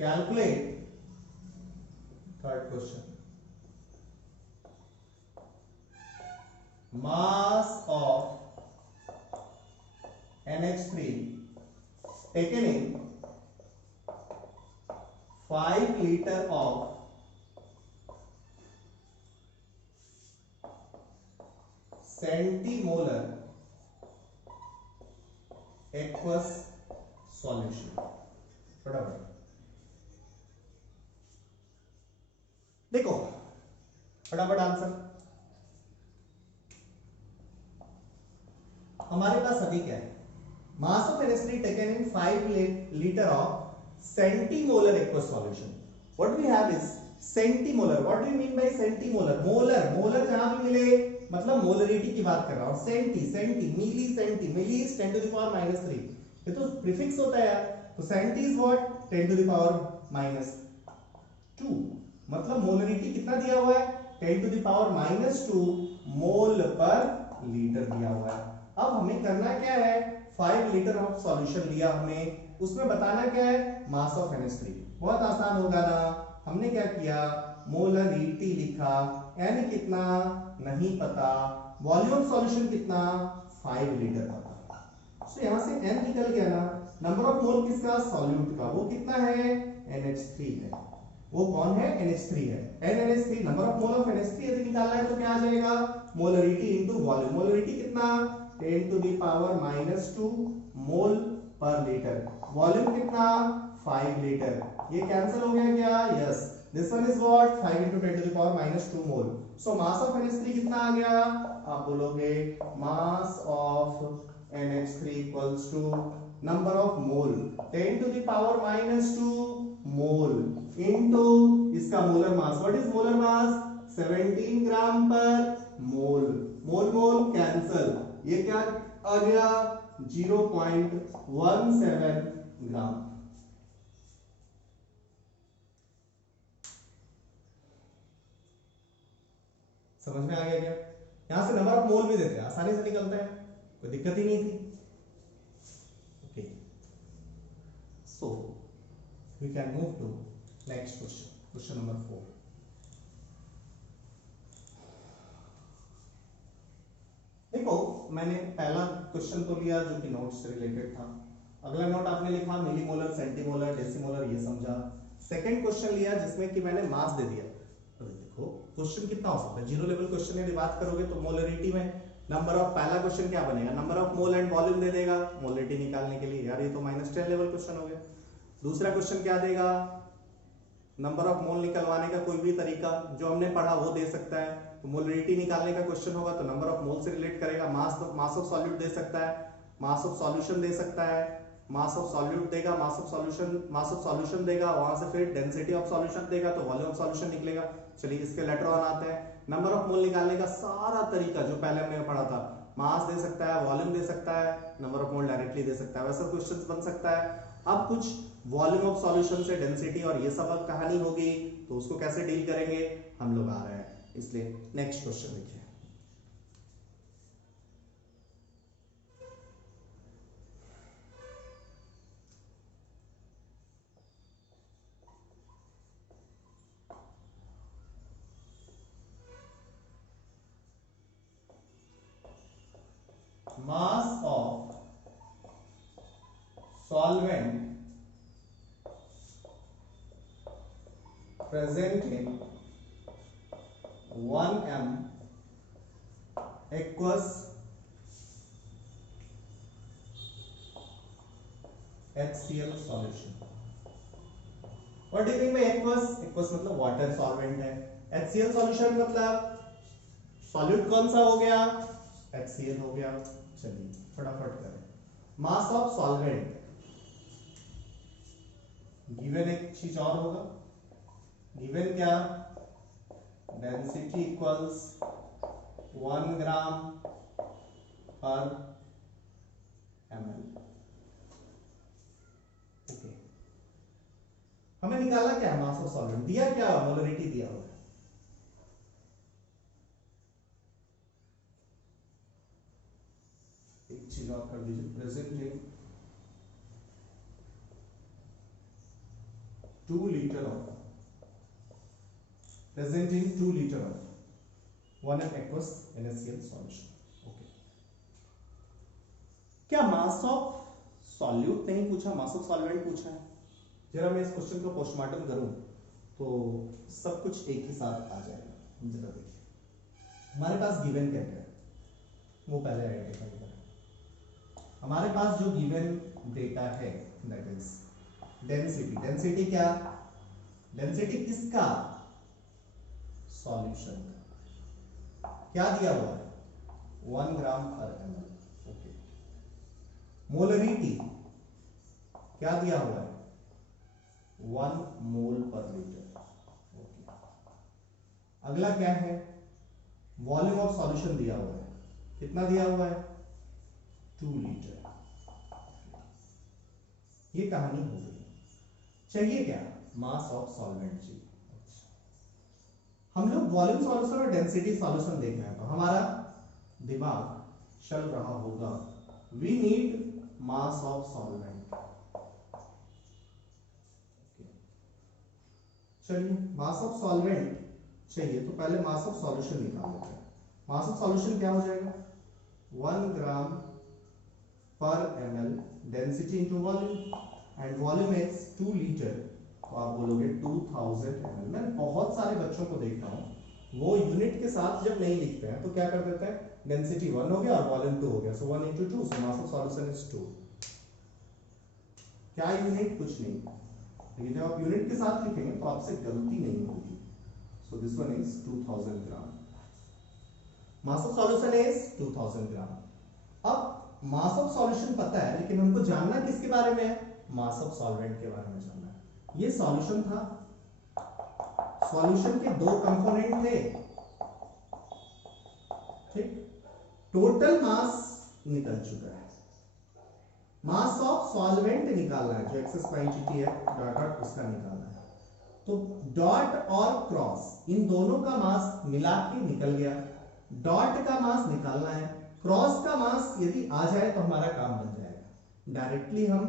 calculate, third question, mass of NH3 taken in 5 liter of centimolar aqueous solution। फटाफट देखो, फटाफट आंसर। हमारे पास अभी क्या है, mass of NH3 taken in 5 litre of centimolar aqueous solution. What we have is centimolar. What do you mean by centimolar, molar, molar जहां भी मिले मतलब मोलरिटी की बात कर रहा हूं, centi centi milli centi, milli is 10 to the power -3, ये तो प्रीफिक्स होता है यार, तो centi is what 10 to the power -2, मतलब मोलरिटी कितना दिया हुआ है 10 to the power -2 मोल पर लीटर दिया हुआ है। अब हमें करना क्या है, 5 लीटर ऑफ सॉल्यूशन लिया हमने, उसमें बताना क्या है, मास ऑफ NH3। बहुत आसान होगा ना, हमने क्या किया, मोलरिटी लिखा, n कितना नहीं पता, वॉल्यूम सॉल्यूशन कितना 5 लीटर पता, तो यहां से n निकल गया ना, नंबर ऑफ मोल किसका, सॉल्यूट का, वो कितना है NH3 है, वो कौन है NH3 है, NH3 number of mole of NH3 यदि निकालना है तो क्या आ जाएगा, मोलरिटी इनटू वॉल्यूम, मोलरिटी कितना 10 to the power -2 मोल पर लीटर, वॉल्यूम कितना 5 लीटर, ये कैंसिल हो गया क्या, yes, this one is what 5 into 10 to the power -2 mole. So mass of NH3 कितना आ गया, आप बोलोगे mass of NH3 equals to number of mole 10 to the power -2 mole into इसका molar mass, what is molar mass 17 gram per mole, mole mole cancel, ये क्या आ गया 0.17 ग्राम। समझ में आ गया क्या, यहां से नंबर ऑफ मोल भी देते हैं, आसानी से निकलता है, कोई दिक्कत ही नहीं थी। Okay, so we can move to next question, question number 4। देखो मैंने पहला क्वेश्चन तो लिया जो कि नोट से रिलेटेड था, अगला नोट आपने लिखा मिलीमोलर, सेंटीमोलर, डेसीमोलर, ये समझा। सेकंड क्वेश्चन लिया जिसमें कि मैंने मास दे दिया। तो देखो क्वेश्चन कितना हो सकता है, जीरो लेवल क्वेश्चन यदि बात करोगे तो मोलरिटी में नंबर ऑफ, पहला क्वेश्चन क्या बनेगा, number of mole and volume दे देगा मोलरिटी निकालने के लिए, यार ये तो -10 लेवल क्वेश्चन हो गया। दूसरा क्वेश्चन क्या देगा, नंबर ऑफ मोल निकलवाने का कोई भी तरीका जो हमने पढ़ा वो दे सकता है, तो मोलरिटी निकालने का क्वेश्चन होगा तो नंबर ऑफ मोल से रिलेट करेगा, मास ऑफ सॉल्यूट दे सकता है, मास ऑफ सॉल्यूशन दे सकता है, मास ऑफ सॉल्यूट देगा, मास ऑफ सॉल्यूशन देगा, वहां से फिर डेंसिटी ऑफ सॉल्यूशन देगा तो वॉल्यूम ऑफ सॉल्यूशन निकलेगा। चलिए इसके लेटर ऑन आते हैं, नंबर ऑफ मोल निकालने का सारा तरीका जो पहले हमने पढ़ा था, मास दे सकता है, वॉल्यूम दे सकता है, नंबर ऑफ मोल डायरेक्टली दे सकता है, वैसा क्वेश्चंस बन सकता है। अब कुछ वॉल्यूम ऑफ सॉल्यूशन से डेंसिटी और ये सब कहानी होगी, तो उसको कैसे डील करेंगे हम लोग आ रहे हैं, इसलिए नेक्स्ट क्वेश्चन देखिए। Mass of solvent present in 1 m aqueous HCl solution. What do you mean by aqueous? Aqueous मतलब वाटर सॉल्वेंट है, HCl solution मतलब सॉल्यूट कौन सा हो गया, HCl हो गया। चलिए फटाफट करें। मास ऑफ सॉल्वेंट गिवन, एक चीज और होगा गिवन क्या, डेंसिटी इक्वल्स 1 ग्राम पर ml। ओके, हमें निकाला क्या है मास ऑफ सॉल्वेंट, दिया क्या, मोलरिटी दिया हुआ है। एक चीज और कर दीजिए, present in 2 litre of, present in 2 liter of 1 m aqueous NaCl solution। Okay, क्या मास ऑफ सॉल्यूट नहीं पूछा, मास ऑफ सॉल्वेंट पूछा है। जरा मैं इस क्वेश्चन का पोस्टमार्टम करूं तो सब कुछ एक ही साथ आ जाएगा। जरा देखिए, हमारे पास गिवन क्या है, वो पहले आइडेंटिफाई करें। हमारे पास जो गिवन डेटा है दैट इज डेंसिटी। डेंसिटी क्या, डेंसिटी किसका, सॉल्यूशन का। क्या दिया हुआ है, 1 ग्राम पर ml। ओके, मोलरिटी क्या दिया हुआ है, 1 मोल पर लीटर। ओके, अगला क्या है, वॉल्यूम ऑफ सॉल्यूशन दिया हुआ है, कितना दिया हुआ है, 2 लीटर। ये कहानी हो गई। चाहिए क्या, मास ऑफ सॉल्वेंट चाहिए। हम लोग वॉल्यूम सॉल्यूशन और डेंसिटी सॉल्यूशन देख रहे हैं, तो हमारा दिमाग चल रहा होगा we need mass of solvent. चलिए, मास ऑफ सॉल्वेंट चाहिए तो पहले मास ऑफ सॉल्यूशन निकाल लेते हैं। मास ऑफ सॉल्यूशन क्या हो जाएगा, 1 ग्राम पर ml, density into volume, and volume is 2 litre, तो आप बोलोगे 2000 ml। मैं बहुत सारे बच्चों को देख रहा हूँ वो यूनिट के साथ जब नहीं लिखते हैं तो क्या कर देते हैं, डेंसिटी 1 हो गया और वॉल्यूम 2 हो गया, सो 1 into 2, so mass of solution is 2। क्या यूनिट, कुछ नहीं, लेकिन जब आप यूनिट के साथ लिखेंगे तो आपसे गलती नहीं होगी। So this one is 2000 gram, mass of solution is 2000 ग्राम। अब मास ऑफ सॉल्यूशन पता है, लेकिन हमको जानना किसके बारे में है, मास ऑफ सॉल्वेंट के बारे में जानना है। ये सॉल्यूशन था, सॉल्यूशन के 2 कंपोनेंट थे, ठीक, टोटल मास निकल चुका है, मास ऑफ सॉल्वेंट निकालना है, जो एक्सेस क्वांटिटी है डॉट डॉट उसका निकालना है। तो डॉट और क्रॉस इन दोनों का मास मिला के निकल गया, डॉट का मास निकालना है, क्रॉस का मास यदि आ जाए तो हमारा काम बन जाएगा। डायरेक्टली हम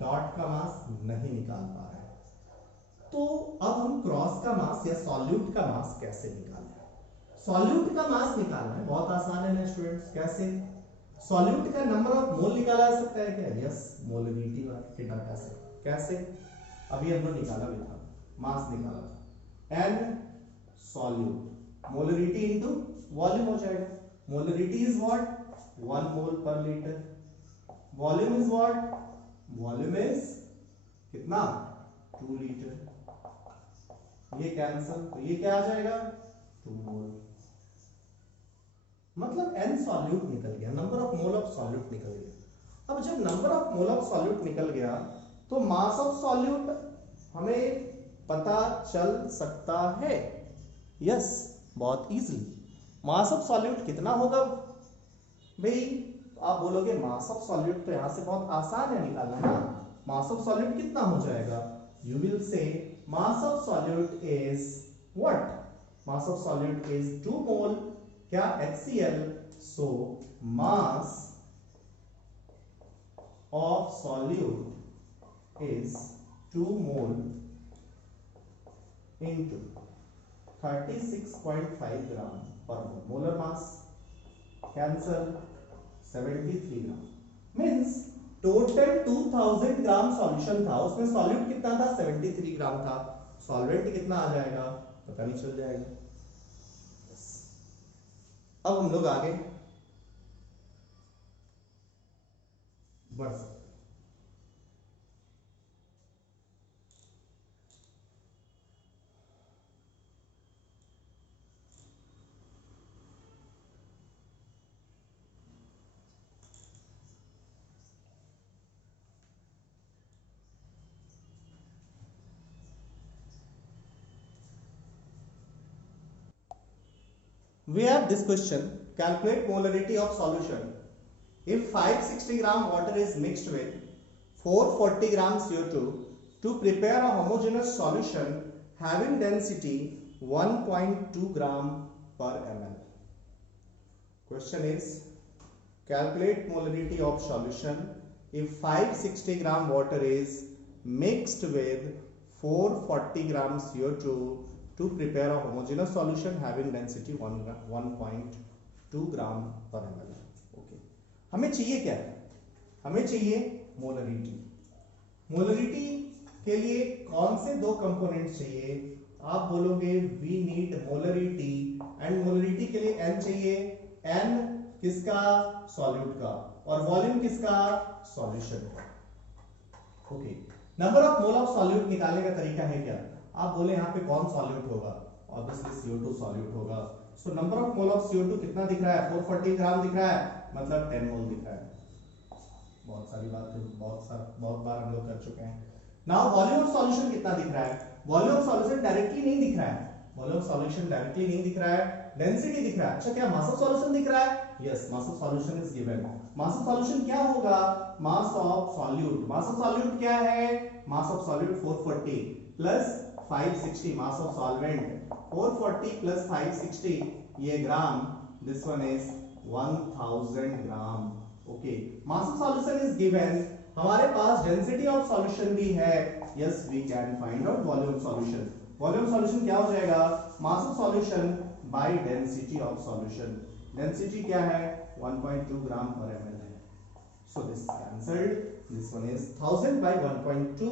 डॉट का मास नहीं निकाल पा रहे हैं, तो अब हम क्रॉस का मास या सॉल्यूट का मास कैसे निकालें। सॉल्यूट का मास निकालना है, बहुत आसान है ना स्टूडेंट्स। कैसे, सॉल्यूट का नंबर ऑफ मोल निकाला जा सकता है क्या, यस, मोलरिटी के डाटा से। कैसे, अभी हम लोग निकाला भी था, मास निकाला, n solute molarity into volume हो जाएगा। मोलरिटी इज व्हाट, 1 मोल पर litre, volume is what, volume is कितना, 2 लीटर। ये कैंसल, तो ये क्या आ जाएगा, 2 मोल, मतलब n सॉल्यूट निकल गया, number of mole of solute निकल गया। अब जब number of mole of solute निकल गया तो मास ऑफ सॉल्यूट हमें पता चल सकता है, यस, बहुत इजीली। मास ऑफ सॉल्यूट कितना होगा, भाई तो आप बोलोगे मास ऑफ सॉल्यूट तो यहां से बहुत आसान है निकालना ना, मास ऑफ सॉल्यूट कितना हो जाएगा, you will say mass of solute is what, mass of solute is 2 मोल, क्या HCl, so mass of solute is 2 mole into 36.5 gram per mole. Molar mass cancel 73 gram means total 2000 gram solution था, उसमें solute कितना था 73 ग्राम था, solvent कितना आ जाएगा पता नहीं चल जाएगा। अब हम लोग आगे बढ़ सकते। We have this question, calculate molarity of solution. If 560 gram water is mixed with 440 gram CO2 to prepare a homogeneous solution having density 1.2 gram per ml. Question is, calculate molarity of solution if 560 gram water is mixed with 440 gram CO2 to prepare a homogeneous solution having density 1.2 gram per ml. Okay. हमें चाहिए क्या, हमें चाहिए molarity. Molarity के लिए कौन से दो कंपोनेंट्स चाहिए, आप बोलोगे we need molarity, and molarity के लिए n चाहिए, n किसका, सॉल्यूट का, और वॉल्यूम किसका, सॉल्यूशन का। Okay, number of mole of solute निकालने का तरीका है क्या, आप बोले यहाँ पे कौन सॉल्यूट होगा, ऑब्वियसली CO2 सॉल्यूट होगा। सो number of mole of CO2 कितना दिख रहा है, 440 ग्राम दिख रहा है, मतलब 10 मोल दिख रहा है। बहुत सारी बात, बहुत बार हम लोग कर चुके हैं। नाउ वॉल्यूम ऑफ सॉल्यूशन कितना दिख रहा है, वॉल्यूम ऑफ सॉल्यूशन डायरेक्टली नहीं दिख रहा है, वॉल्यूम ऑफ सॉल्यूशन डायरेक्टली नहीं दिख रहा है, डेंसिटी दिख रहा है। अच्छा, क्या मास ऑफ सॉल्यूशन दिख रहा है, yes, mass of solution is given. Mass of solution क्या होगा, mass of solute, mass of solute क्या है, mass of solute 440 plus 560, mass of solvent 440 plus 560, ये gram, this one is 1000 gram. Okay, mass of solution is given, हमारे पास density of solution भी है, yes we can find out volume solution. Volume solution क्या हो जाएगा, mass of solution bye density of solution, density क्या है 1.2 gram पर ml है, so this cancelled, this one is 1000 by 1.2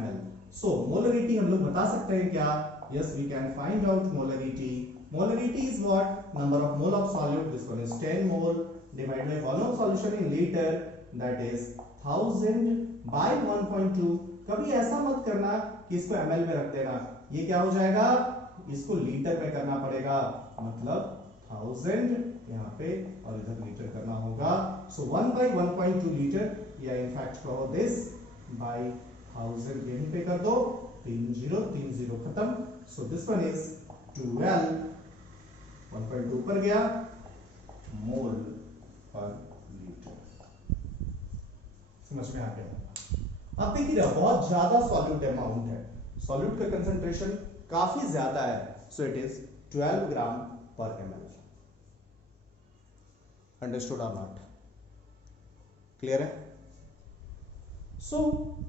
ml। सो मोलरिटी हम लोग बता सकते हैं क्या, yes we can find out molarity. Molarity is what, number of mole of solute, this one is 10 mole divided by volume of solution in liter, that is 1000 by 1.2। कभी ऐसा मत करना कि इसको ml में रख देना, ये क्या हो जाएगा, इसको लीटर में करना पड़ेगा, मतलब 1000 यहाँ पे और इधर लीटर करना होगा। सो 1 by 1.2 लीटर, या इनफैक्ट कहो दिस बाय 1000, यहीं पे कर दो, 30 खत्म। सो दिस वन इज 12, 1.2 पर गया, मोल पर लीटर। समझ में आ गया, आप देखिए बहुत ज्यादा सॉल्यूट अमाउंट है, सॉल्यूट का कंसंट्रेशन काफी ज्यादा है, सो इट इज 12 ग्राम पर ml। अंडरस्टूड और नॉट, क्लियर है। सो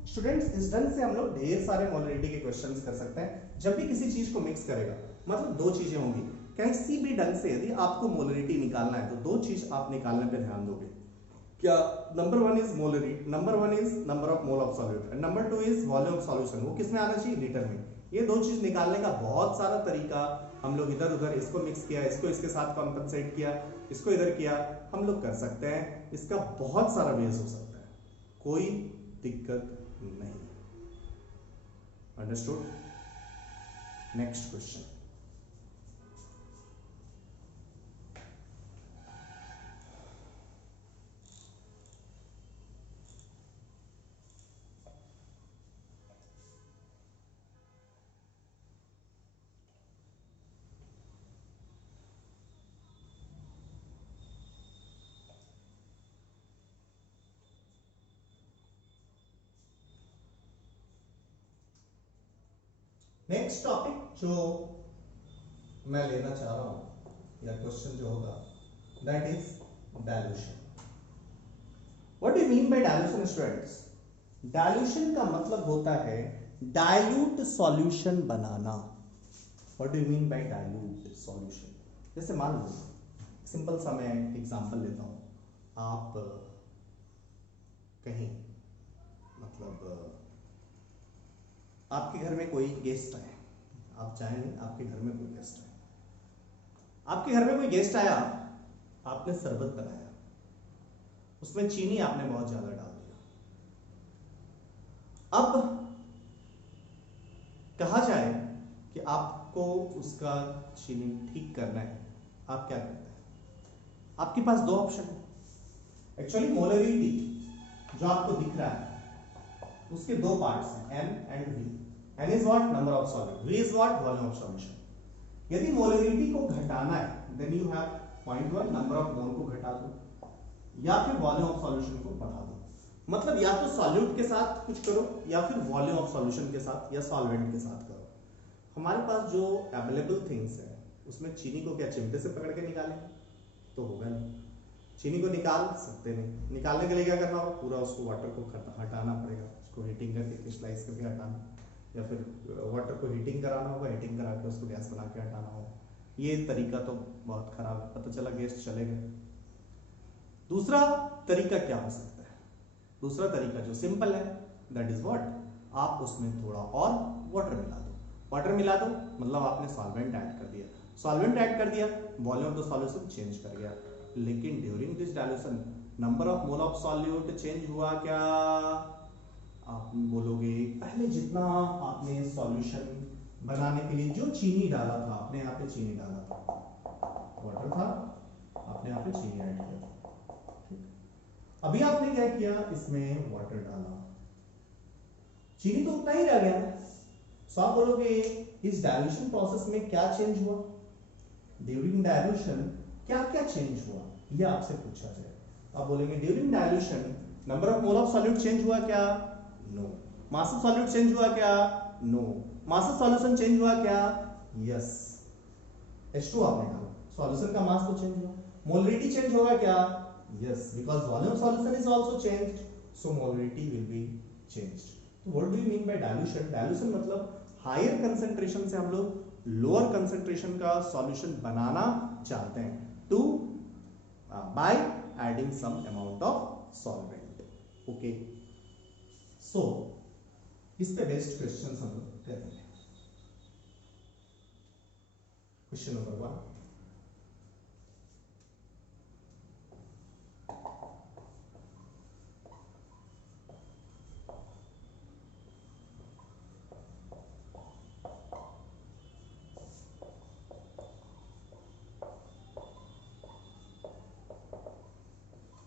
स्टूडेंट्स, इस ढंग से हम लोग ढेर सारे मोलरिटी के क्वेश्चंस कर सकते हैं। जब भी किसी चीज को मिक्स करेगा, मतलब दो चीजें होंगी, किसी भी ढंग से यदि आपको मोलरिटी निकालना है तो दो चीज आप निकालने पे ध्यान दोगे, क्या, number one is molarity, number one is number of mole of solute, and number two is volume of solution, वो किस में आना चाहिए, लीटर में। ये दो चीज निकालने का बहुत सारा तरीका, हम लोग इधर उधर इसको मिक्स किया, इसको इसके साथ कॉम्पनसेट किया, इसको इधर किया, हम लोग कर सकते हैं, इसका बहुत सारा वेज हो सकता है, कोई दिक्कत नहीं। Understood. Next question, next topic जो मैं लेना चाह रहा हूं या क्वेश्चन जो होगा that is dilution. What do you mean by dilution students? Dilution का मतलब होता है dilute solution banana. What do you mean bye dilute solution? जैसे मान लो सिंपल सा मैं एग्जांपल लेता हूं, आप कहीं मतलब आपके घर में कोई गेस्ट आए, आप चाहेंगे आपके घर में कोई गेस्ट आए, आपके घर में कोई गेस्ट आया, आपने शरबत बनाया, उसमें चीनी आपने बहुत ज्यादा डाल दिया। अब कहा जाए कि आपको उसका चीनी ठीक करना है, आप क्या करते हैं? आपके पास दो ऑप्शन है। एक्चुअली मोलरिटी जो आपको दिख रहा है उसके दो पार्ट्स हैं, n and V. N is what? Number of solute, V is what? Volume of solution. यदि मोलरिटी को घटाना है then you have point one, number of mole को घटा दो या फिर वॉल्यूम ऑफ सॉल्यूशन को बढ़ा दो। मतलब या तो सॉल्यूट के साथ कुछ करो या फिर वॉल्यूम ऑफ सॉल्यूशन के साथ या सॉल्वेंट के साथ करो। हमारे पास जो अवेलेबल थिंग्स है उसमें चीनी को क्या चिमटे से पकड़ के निकालें तो होगा नहीं, चीनी को निकाल सकते नहीं। निकालने के लिए क्या करना होगा? पूरा उसको वाटर को हटाना पड़ेगा, उसको हीटिंग करके क्रिस्टलाइज करके हटाना, या फिर वाटर को हीटिंग कराना होगा, हीटिंग करा के उसको गैस बना के हटाना होगा। ये तरीका तो बहुत खराब है, पता चला गेस्ट चले गए। दूसरा तरीका क्या हो सकता है? दूसरा तरीका जो सिंपल है दैट इज व्हाट? आप उसमें थोड़ा और वाटर मिला दो। वाटर मिला दो मतलब आपने सॉल्वेंट ऐड कर दिया, सॉल्वेंट ऐड कर दिया, volume of the solution change कर गया। लेकिन during this dilution number of mole of solute change हुआ क्या? आप बोलोगे पहले जितना आपने सॉल्यूशन बनाने के लिए जो चीनी डाला था, आपने यहाँ पे चीनी डाला था, वाटर था, आपने यहाँ पे चीनी ऐड किया, ठीक। अभी आपने क्या किया? इसमें वाटर डाला, चीनी तो उतना ही रह गया। सो आप बोलोगे इस डायल्यूशन प्रोसेस में क्या चेंज हुआ? ड्यूरिंग डायल्यूशन क्या क्या चेंज हुआ ये आपसे पूछा जाए। आप बोलेंगे during dilution number of mole of solute change हुआ क्या? No. Mass of solute change हुआ क्या? No. Mass of solution change हुआ क्या? यस। H2 आपने डाला, सॉल्यूशन का मास तो चेंज हुआ। मोलरिटी चेंज होगा क्या? Yes, because volume of solution is also changed, so molarity will be changed. तो what do you mean by dilution? Dilution मतलब हायर कंसंट्रेशन से हम लोग लोअर कंसंट्रेशन का सॉल्यूशन बनाना चाहते हैं to by adding some amount of solvent. Okay, so इस पे बेस्ड क्वेश्चंस हम लोग करेंगे। Question number 1,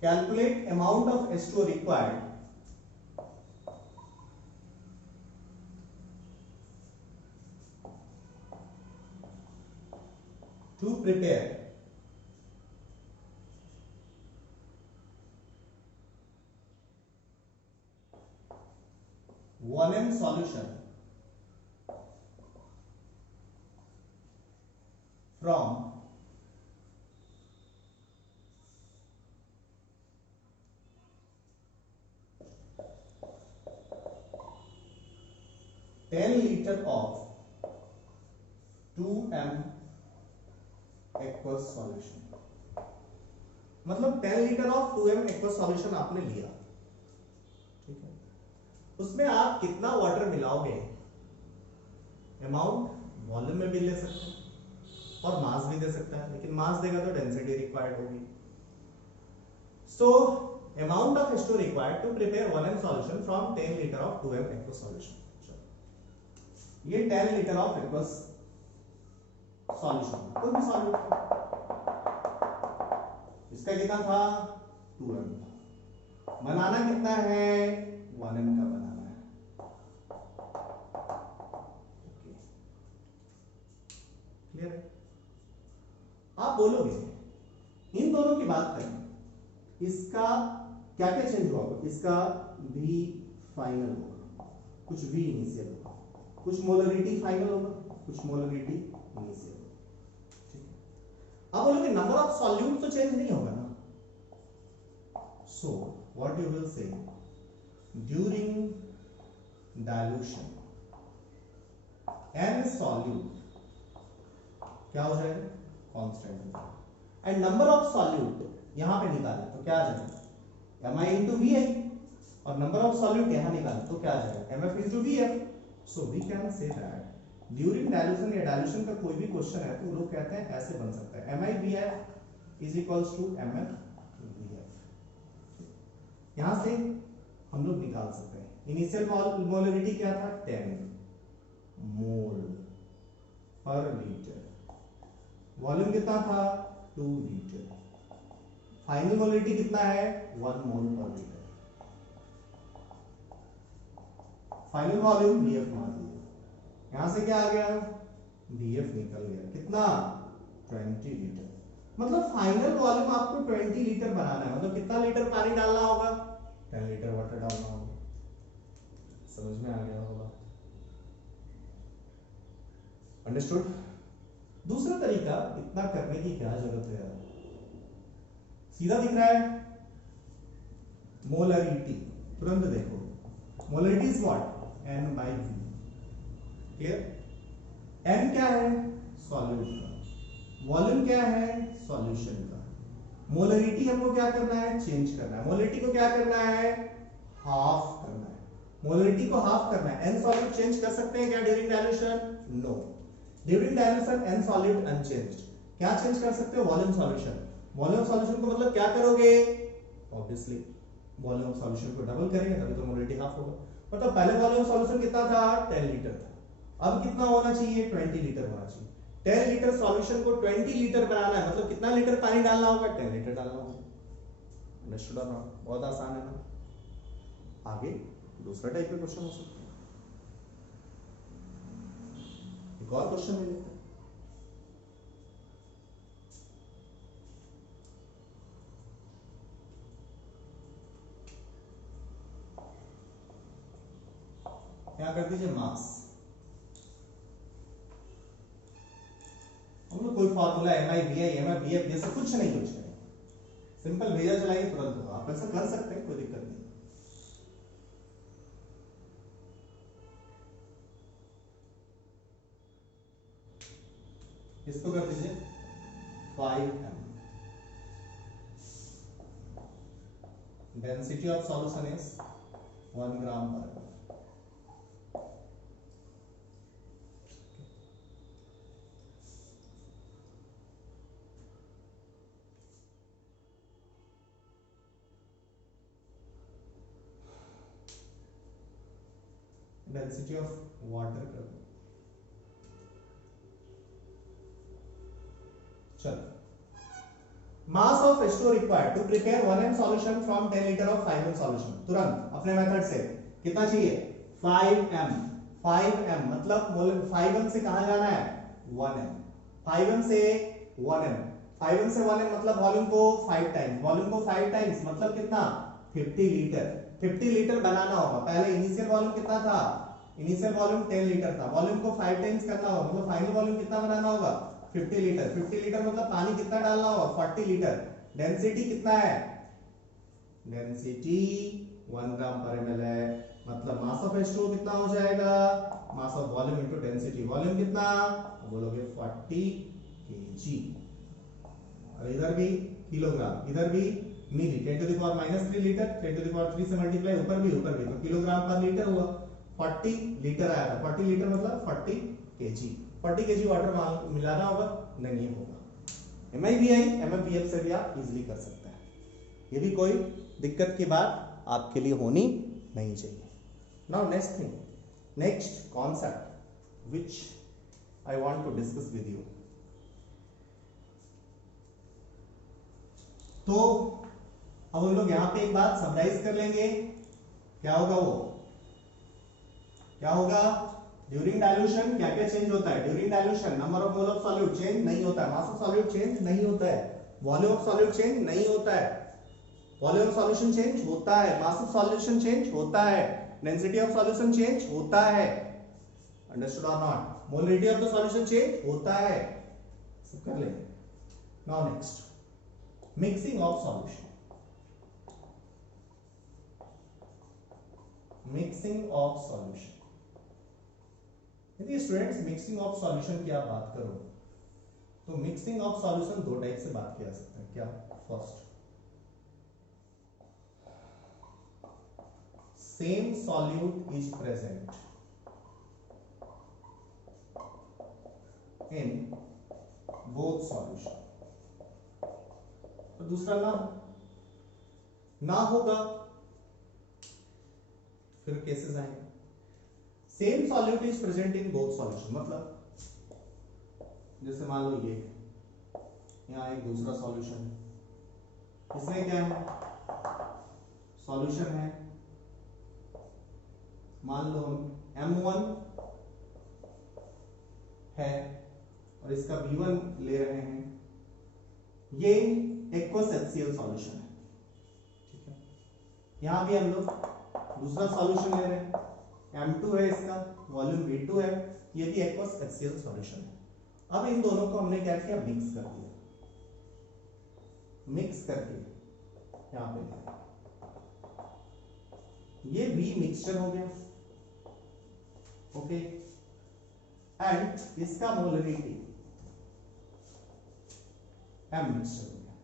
calculate amount of H2O required to prepare 1m solution from 10 liter of 2m aqueous solution। मतलब 10 litre of 2m aqueous solution आपने लिया, ठीक है। उसमें आप कितना वाटर मिलाओगे? अमाउंट वॉल्यूम में भी ले सकते हैं और मास भी दे सकता है, लेकिन मास देगा तो डेंसिटी रिक्वायर्ड होगी। So amount of H2 required to prepare 1m solution from 10 litre of 2m aqueous solution। ये 10 लीटर ऑफ एक्वस सॉल्यूशन, कोई भी सॉल्यूशन, इसका कितना था? 2m था। बनाना कितना है? 1m का बनाना है। ओके, क्लियर है? आप बोलोगे इन दोनों की बात करें, इसका क्या क्या चेंज हुआ? इसका v फाइनल होगा, कुछ v इनिशियल होगा, कुछ मोलरिटी फाइनल होगा, कुछ मोलरिटी इनिशियल होगा। ठीक है, अब बोलोगे नंबर ऑफ सॉल्यूट तो चेंज नहीं होगा ना, so what you will say during dilution n solute क्या हो जाएगा, कांस्टेंट हो जाएगा। एंड नंबर ऑफ सॉल्यूट यहां पे निकाले तो क्या आ जाएगा, mi into vi, और नंबर ऑफ सॉल्यूट यहां निकाले तो क्या आ जाएगा, mf into vf। So we can say that during dilution या डाइल्यूशन का कोई भी क्वेश्चन है तो लोग कहते हैं ऐसे बन सकता है mi vf is equals to mf vf। यहां से हम लोग निकाल सकते हैं इनिशियल मोलरिटी क्या था 10 मोल पर लीटर, वॉल्यूम कितना था 2 लीटर, फाइनल मोलरिटी कितना है 1 मोल पर लीटर, फाइनल वॉल्यूम VF मान लिया, यहां से क्या आ गया VF निकल गया कितना 20 लीटर। मतलब फाइनल वॉल्यूम आपको 20 लीटर बनाना है, मतलब कितना लीटर पानी डालना होगा 10 लीटर वाटर डालना होगा। समझ में आ गया होगा, अंडरस्टूड। दूसरा तरीका, इतना करने की क्या जरूरत है यार, सीधा दिख रहा है मोलरिटी, तुरंत देखो molarity is what n by v, clear. n क्या है सॉल्यूट का, वॉल्यूम क्या है सॉल्यूशन का, मोलरिटी हमको क्या करना है चेंज करना है, मोलरिटी को क्या करना है हाफ करना है, मोलरिटी को हाफ करना है। n सॉल्यूट चेंज कर सकते हैं क्या during dilution, no, during dilution n solute unchanged. क्या चेंज कर सकते हो वॉल्यूम सॉल्यूशन, वॉल्यूम सॉल्यूशन को मतलब क्या करोगे, ऑब्वियसली वॉल्यूम सॉल्यूशन को डबल करेंगे तभी तो मोलरिटी हाफ होगा। मतलब पहले वॉल्यूम सॉल्यूशन कितना था 10 लीटर था, अब कितना होना चाहिए 20 लीटर होना चाहिए। 10 लीटर सॉल्यूशन को 20 लीटर बनाना है, मतलब कितना लीटर पानी डालना होगा 10 लीटर डालना होगा। अंडरस्टूड और नॉट, बहुत आसान है ना। आगे दूसरा टाइप का क्वेश्चन हो सकता है, एक और क्वेश्चन ले लेते हैं। क्या कर दीजिए मास, हम लोग कोई formula mi vi mi vf जैसे कुछ नहीं यूज करेंगे, सिंपल भेजा चलाएंगे तुरंत होगा। आप ऐसा कर सकते हैं, कोई दिक्कत नहीं। इसको कर दीजिए 5m, density of solution is 1 gram पर ml। डेंसिटी ऑफ वाटर कर दो, चलो। Mass of H2O required to prepare 1m solution from 10 litre of 5m solution, तुरंत अपने मेथड से कितना चाहिए 5m, 5m मतलब 5m से कहां जाना है 1m, 5m से 1m, 5m से 1m मतलब वॉल्यूम को 5 टाइम्स, वॉल्यूम को 5 टाइम्स मतलब कितना 50 लीटर, 50 लीटर बनाना होगा। पहले इनिशियल वॉल्यूम कितना था, इनिशियल वॉल्यूम 10 लीटर था, वॉल्यूम को 5 टाइम्स करना होगा, मतलब फाइनल वॉल्यूम कितना बनाना होगा 50 लीटर। 50 लीटर मतलब पानी कितना डालना होगा 40 लीटर। डेंसिटी कितना है, डेंसिटी 1 ग्राम पर ml है, मतलब मास ऑफ H2O कितना हो जाएगा, mass of volume into density, volume कितना बोलोगे 40 kg, और इधर भी किलोग्राम, इधर भी milli, 10 to the power -3 litre, 10 to the power 3 से मल्टीप्लाई ऊपर भी तो किलोग्राम पर लीटर हुआ, 40 लीटर आया था। 40 लीटर मतलब 40 kg, 40 kg वाटर मिलाना होगा, नहीं होगा। MIVI MFVF से भी आप इजीली कर सकते हैं, ये भी कोई दिक्कत की बात आपके लिए होनी नहीं चाहिए। Now next thing, next concept which I want to discuss with you. तो अब हम लोग यहां पे एक बात समराइज कर लेंगे, क्या होगा वो, क्या होगा ड्यूरिंग डाइल्यूशन क्या क्या चेंज होता है। During dilution number of mole of solute change नहीं होता है, मास ऑफ सॉल्यूट चेंज नहीं होता है, वॉल्यूम ऑफ सॉल्यूट चेंज नहीं होता है, वॉल्यूम ऑफ सॉल्यूशन चेंज होता है, मास ऑफ सॉल्यूशन चेंज होता है, डेंसिटी ऑफ सॉल्यूशन चेंज होता है। अंडरस्टूड और not? Molarity of the solution change होता है, सब कर लेंगे। Now next, mixing of solution. Mixing of solution, यदि स्टूडेंट्स मिक्सिंग ऑफ सॉल्यूशन की आप बात करो तो मिक्सिंग ऑफ सॉल्यूशन दो टाइप से बात किया जा सकता है। क्या? First, same solute is present in both solution. और दूसरा, ना होगा, फिर केसेस आएंगे। Same solute is present in both solution मतलब जैसे मान लो ये यहां एक दूसरा सॉल्यूशन है, इसमें क्या है? सॉल्यूशन है, मान लो हम M1 है और इसका B1 ले रहे हैं, ये एक्वस HCl सॉल्यूशन है, ठीक है। यहां भी हम लोग दूसरा सॉल्यूशन ले रहे हैं, M2 है, इसका वॉल्यूम V2 है, ये भी एक्वस HCl सॉल्यूशन है। अब इन दोनों को हमने क्या किया? मिक्स कर दिया। मिक्स करके यहां पे ये V मिक्सचर हो गया, ओके, एंड इसका मोलरिटी M मिक्सचर हो गया।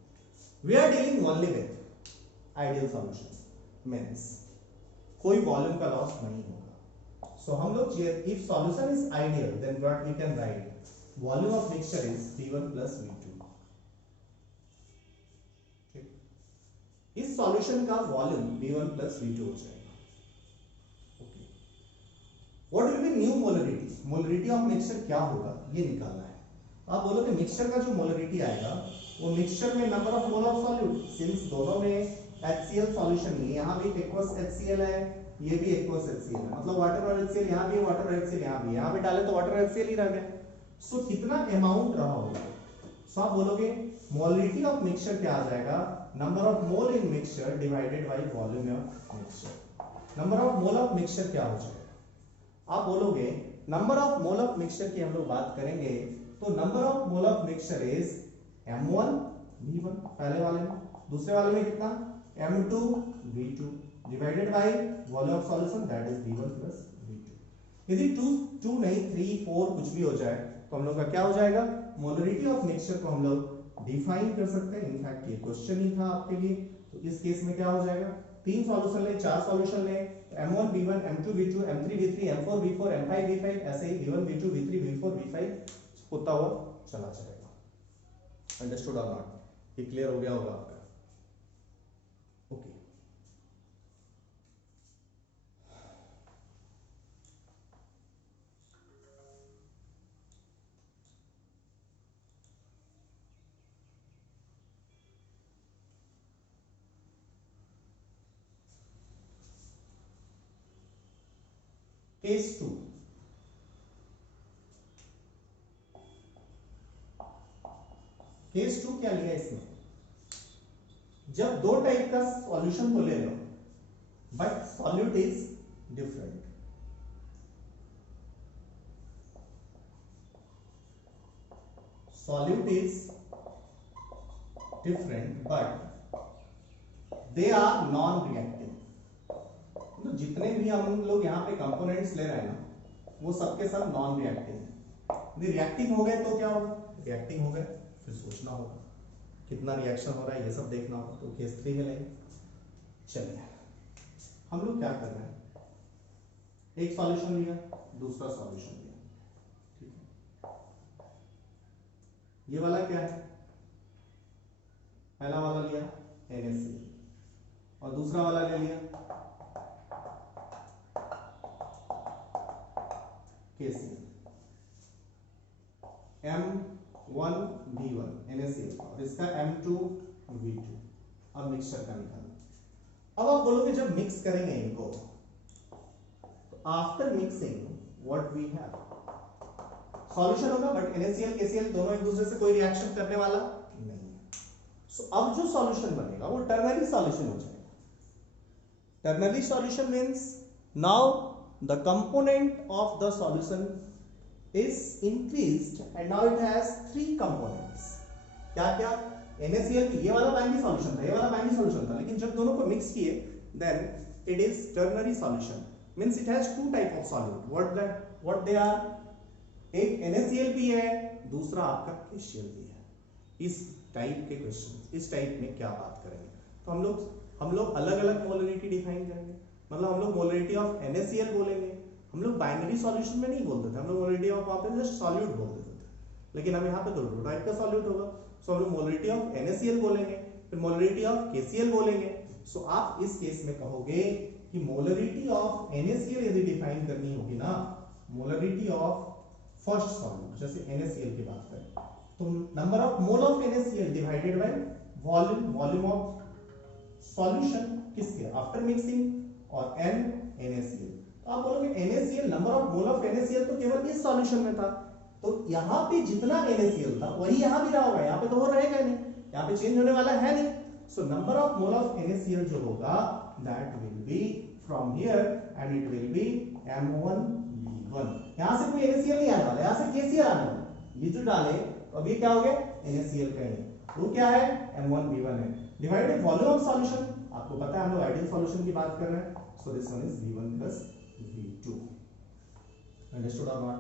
We are dealing only with ideal solution, means कोई वॉल्यूम का लॉस नहीं होगा। सो हम लोग if solution is ideal then what we can write, volume of mixture is V1 plus V2। ठीक, इस सॉल्यूशन का वॉल्यूम V1 प्लस V2 हो जाएगा। Okay, what will be new molarity? Molarity of mixture क्या होगा ये निकालना है। आप बोलोगे मिक्सचर का जो मोलरिटी आएगा वो मिक्सचर में number of mole of solute, since दोनों में HCl सॉल्यूशन नहीं है, यहां भी एक्वस HCl है, ये भी एक्वस HCl है, मतलब वाटर और HCl, यहां भी वाटर और HCl, यहां भी, यहां पे डाले तो वाटर और HCl ही रह गया। सो कितना अमाउंट रहा होगा? सो आप बोलोगे मोलरिटी ऑफ मिक्सचर क्या आ जाएगा? Number of mole in mixture divided by volume of mixture. Number of mole of mixture क्या हो जाएगा? आप बोलोगे number of mole of mixture की हम लोग बात करेंगे तो number of mole of mixture is M1 V1 पहले वाले में, दूसरे वाले में कितना? M2 V2 divided by volume of solution that is V1 plus V2। यदि 2 नहीं 3 4 कुछ भी हो जाए तो हम लोग का क्या हो जाएगा? मोलरिटी ऑफ मिक्सचर को हम लोग डिफाइन कर सकते हैं। इनफैक्ट ये क्वेश्चन ही था आपके लिए। तो इस केस में क्या हो जाएगा? 3 सॉल्यूशन ले, 4 सॉल्यूशन ले, M1 V1 M2 V2 M3 V3 M4 V4 M5 V5, ऐसे ही V1 V2 V3 V4 V5 होता हुआ चला जाएगा। अंडरस्टूड और नॉट? ये क्लियर हो गया होगा आपका? Okay, case 2। केस 2 क्या लिया इसमें? जब दो टाइप का सॉल्यूशन को ले लो but solute is different, solute is different but they are non reactive. तो जितने भी हम लोग यहाँ पे कंपोनेंट्स ले रहे हैं ना वो सबके सब नॉन रिएक्टिव हैं। यदि रिएक्टिव हो गए तो क्या होगा? रिएक्टिव हो गए फिर सोचना होगा कितना रिएक्शन हो रहा है, ये सब देखना होगा। तो केस 3 में लेंगे। चलिए हम लोग क्या कर रहे हैं, एक सॉल्यूशन लिया, दूसरा सॉल्यूशन लिया, ठीक है। ये वाला क्या है? पहला वाला लिया NaCl और दूसरा वाला ले लिया KCl। M1 V1 NaCl और इसका M2 V2। अब मिक्सचर का निकालना। अब आप बोलोगे जब मिक्स करेंगे इनको तो after mixing what we have, solution होगा बट NaCl KCl दोनों एक दूसरे से कोई रिएक्शन करने वाला नहीं है। सो अब जो सॉल्यूशन बनेगा वो टर्नरी सॉल्यूशन हो जाएगा। Ternary solution means now the component of the solution is increased and now it has 3 components. क्या क्या? NaCl, ये वाला बाइनरी सॉल्यूशन था, ये वाला बाइनरी सॉल्यूशन था, लेकिन जब दोनों को मिक्स किए then it is ternary solution, means it has 2 type of solute. what they are? एक NaCl भी है, दूसरा आपका KCl भी है। इस टाइप के क्वेश्चन, इस टाइप में क्या बात करेंगे? तो हम लोग अलग अलग मोलरिटी डिफाइन करेंगे, मतलब हम लोग मोलरिटी ऑफ NaCl बोलेंगे। हम लोग बाइनरी सॉल्यूशन में नहीं बोलते थे, हम लोग मोलरिटी ऑफ वहां पे जस्ट सॉल्यूट बोल देते थे, लेकिन अब यहाँ पे तो दो टाइप का सॉल्यूट होगा। सो हम लोग मोलरिटी ऑफ NaCl बोलेंगे, फिर मोलरिटी ऑफ KCl बोलेंगे। सो आप इस केस में कहोगे कि मोलरिटी ऑफ NaCl यदि डिफाइन करनी होगी ना, मोलरिटी ऑफ फर्स्ट सॉल्यूट, जैसे NaCl की बात करें तो number of mole of NaCl divided by volume of solution किसके? आफ्टर मिक्सिंग और NaCl। तो आप बोलोगे NaCl, number of mole of NaCl तो केवल इस सॉल्यूशन में था, तो यहाँ पे जितना NaCl था वही यहाँ भी रहा होगा, यहाँ पे तो वो रहेगा नहीं, यहाँ पे चेंज होने वाला है नहीं। सो number of mole of NaCl जो होगा that will be from here and it will be M1V1। यहाँ से कोई NaCl नहीं आने वाला, यहाँ से KCl आने वाला, ये जो डाले तो अब ये क्या हो गया? NaCl का ही, वो क्या है? M1V1 है, डिवाइडेड वॉल्यूम ऑफ सॉल्यूशन। आपको पता है हम लोग आइडियल सॉल्यूशन की बात कर रहे हैं, so this one is V1 plus V2। Understood और नॉट?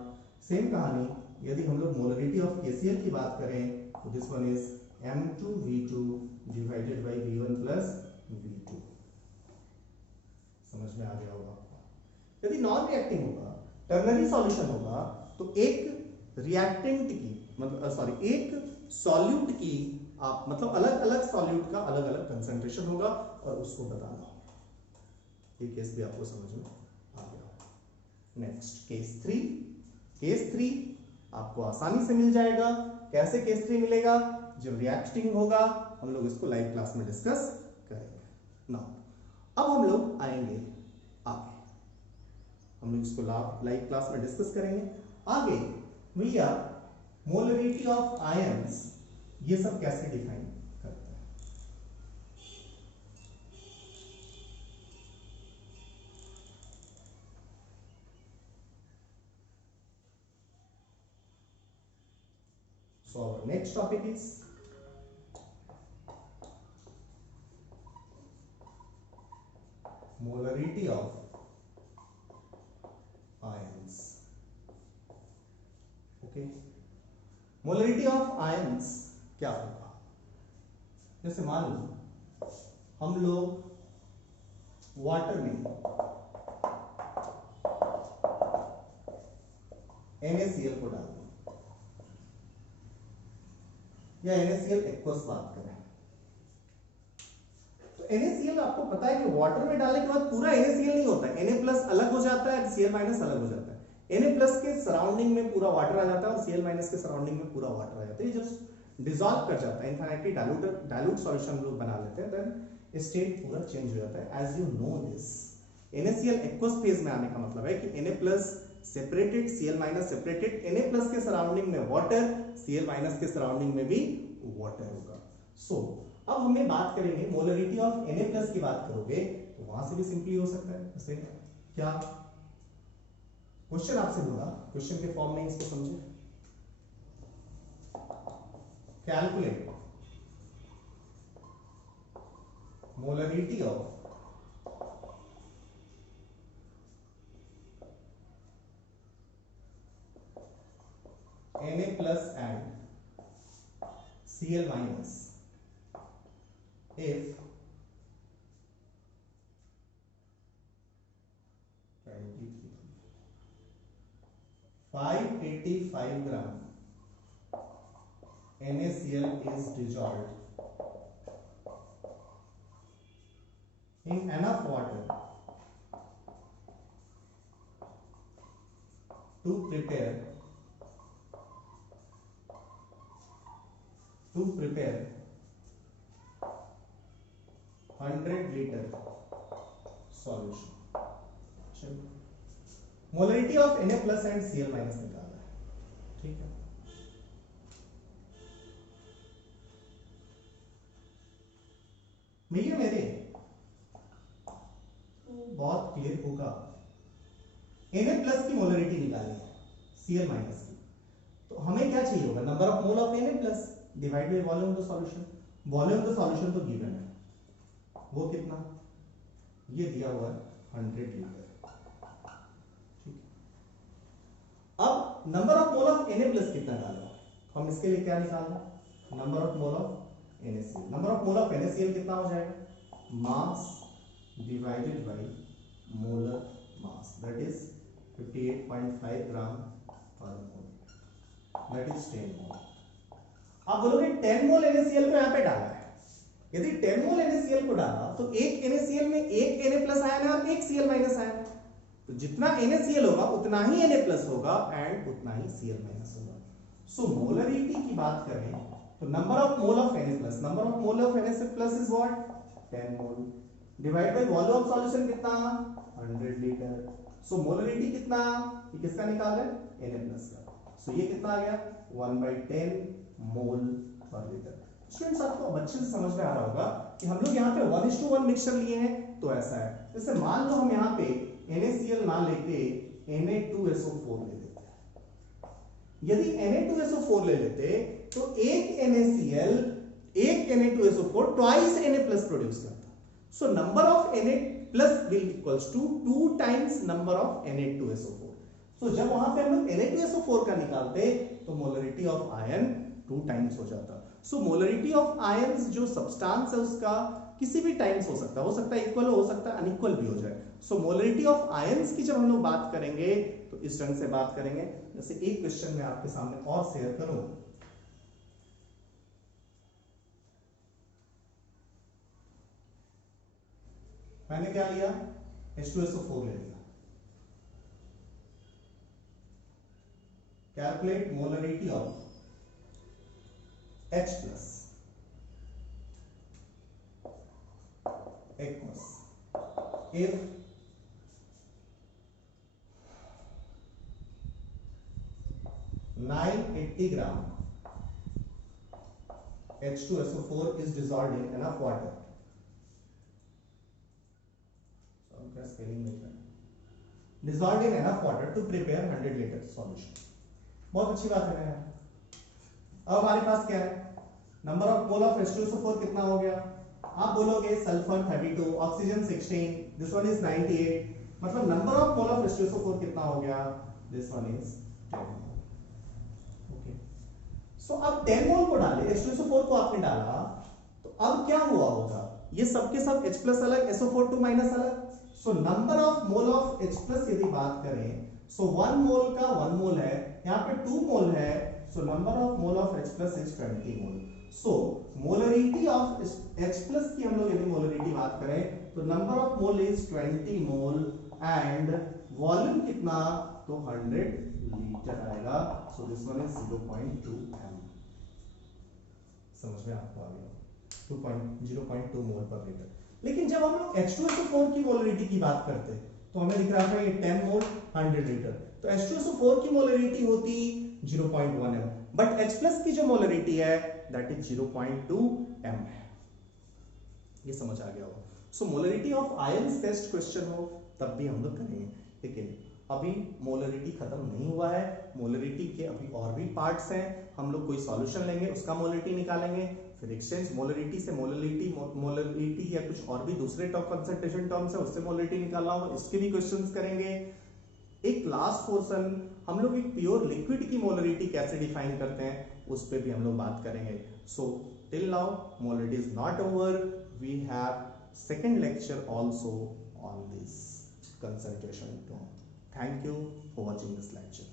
सेम कहानी यदि हम लोग मोलरिटी ऑफ KCl की बात करें तो this one is M2V2 divided by V1 plus V2। समझ में आ गया होगा? यदि नॉन रिएक्टिंग होगा, टर्नरी सॉल्यूशन होगा, तो एक रिएक्टेंट की मतलब एक सॉल्यूट की आप मतलब अलग अलग सॉल्यूट का अलग अलग कंसंट्रेशन होगा और उसको बताना होगा। ये केस भी आपको समझ में आ गया। Next case 3। केस 3 आपको आसानी से मिल जाएगा। कैसे केस 3 मिलेगा? जब रिएक्टिंग होगा, हम लोग इसको लाइव क्लास में डिस्कस करेंगे। नाउ अब हम लोग आएंगे आगे, हम लोग इसको लाइव क्लास में डिस्कस करेंगे। आगे भैया मोलरिटी ऑफ आयंस ये सब कैसे डिफाइन करते हैं? So our next topic is molarity of ions. Okay, molarity of ions क्या होगा? जैसे मान लो हम लोग वाटर में NaCl को डाल दें या NaCl एक्वस बात करें, तो NaCl आपको पता है कि वाटर में डालने के बाद पूरा NaCl नहीं होता है, Na प्लस अलग हो जाता है, Cl माइनस अलग हो जाता है। Na प्लस के सराउंडिंग में पूरा वाटर आ जाता है और Cl माइनस के सराउंडिंग में पूरा वाटर आ जाता है। ये जस्ट डिसॉल्व कर जाता है, इनफाइनाइटली डाइल्यूट सॉल्यूशन लोग बना लेते हैं, देन स्टेट पूरा चेंज हो जाता है। As you know this, NaCl aqueous phase में आने का मतलब है कि Na plus separated, Cl minus separated, Na plus के सराउंडिंग में वाटर, Cl माइनस के सराउंडिंग में भी वाटर होगा। सो अब हमें बात करेंगे मोलरिटी ऑफ Na प्लस की बात करोगे तो वहां से भी सिंपली हो सकता है। जैसे क्या क्वेश्चन आपसे बोला, क्वेश्चन के फॉर्म में इसको समझे, calculate molarity of Na plus and Cl minus if 585 gram NaCl is dissolved in enough water to prepare 100 liter solution। Molarity of Na plus and Cl minus निकालना है, ठीक है। भैया मेरे तो बहुत क्लियर होगा Na+ की मोलरिटी निकालनी है Cl- की, तो हमें क्या चाहिए होगा, number of mole of Na+ divide by volume of the solution. Volume of the solution तो गिवन है, वो कितना, ये दिया हुआ है 100 लीटर। अब number of mole of Na+ कितना डालना, हम इसके लिए क्या निकालना, number of mole of NaCl। Number of mole of NaCl कितना हो जाएगा, mass divided by molar mass, that is 58.5 gram per mole, that is 10 मोल। आप बोलोगे 10 मोल NaCl को यहां पे डाला है, यदि 10 मोल NaCl को डाला तो एक NaCl में एक Na+ आयन है और एक Cl- आयन है, तो जितना NaCl होगा उतना ही Na+ होगा एंड उतना ही Cl- होगा। सो मोलरिटी की बात करें तो number of mole of Na+, number of mole of Na+ is what, 10 mole divide by volume of solution कितना, 100 लीटर। सो मोलरिटी कितना, ये किसका निकाल रहे हैं, Na+ का। सो ये कितना आ गया, 1/10 मोल पर लीटर। स्टूडेंट्स आपको अब अच्छे से समझ में आ रहा होगा कि हम लोग यहाँ पे 1:1 मिक्सचर लिए हैं, तो ऐसा है। जैसे मान लो हम यहाँ पे NaCl ना लेके Na2SO4 ले लेते, यदि Na2SO4 ले लेते तो एक NaCl एक Na2SO4 ट्वाइस Na+ प्रोड्यूस करता। So number of Na+ will equals to 2 times number of Na2SO4। सो जब वहां पे हम लोग Na2SO4 का निकालते तो मोलरिटी ऑफ आयन 2 टाइम्स हो जाता। सो मोलरिटी ऑफ आयंस जो सब्सटेंस है उसका किसी भी टाइम्स हो सकता है इक्वल हो सकता है अनइक्वल भी हो जाए। सो मोलरिटी ऑफ आयंस की जब हम लोग बात करेंगे तो इस ढंग से बात करेंगे। जैसे एक क्वेश्चन मैं आपके सामने और शेयर करूं, मैंने क्या लिया, H2SO4 ले लिया। Calculate molarity of H+ aqueous if (980 gram H2SO4 is dissolved in enough water. So I'm just spelling it right. Dissolved in enough water to prepare 100 liter solution. बहुत अच्छी बात है ना यार। अब हमारे पास क्या है, number of mole of H2SO4 कितना हो गया, आप बोलोगे sulphur 32, oxygen 16, this one is 98, मतलब number of mole of H2SO4 कितना हो गया, this one is 10 mole. Okay, so अब 10 मोल को डाले, H2SO4 को आपने डाला, तो अब क्या हुआ होगा, ये सब के सब H+ अलग, SO4 2 माइनस अलग। सो number of mole of H+ यदि बात करें, सो 1 मोल का 1 मोल है, यहाँ पे 2 मोल है, सो number of mole of H+ is 20 mole. So molarity of H+ की हम लोग यदि मोलरिटी बात करें तो number of mole is 20 mole and volume कितना, तो 100 लीटर आएगा। So this one is 0.2 m। समझ में आपको आ गया, 0.2 मोल पर लीटर। लेकिन जब हम लोग H2SO4 की मोलरिटी की बात करते हैं तो हमें दिख रहा था ये 10 मोल 100 लीटर, तो H2SO4 की मोलरिटी होती 0.1 m, बट H+ की जो मोलरिटी है दैट इज 0.2 m है। ये समझ आ गया होगा। So molarity of ions test question हो तब भी हम लोग करेंगे, लेकिन अभी मोलरिटी खत्म नहीं हुआ है, मोलरिटी के अभी और भी पार्ट्स हैं। हम लोग कोई सॉल्यूशन लेंगे, उसका मोलरिटी निकालेंगे, फिर एक्सचेंज मोलरिटी से मोलरिटी या कुछ और भी दूसरे कंसंट्रेशन टर्म्स है उससे मोलरिटी निकालना होगा, इसके भी क्वेश्चंस करेंगे। एक लास्ट पोर्शन हम लोग एक प्योर लिक्विड की मोलरिटी कैसे डिफाइन करते हैं उस पर भी हम लोग बात करेंगे। So till now molarity is not over, we have second lecture also on this concentration term. Thank you for watching this lecture.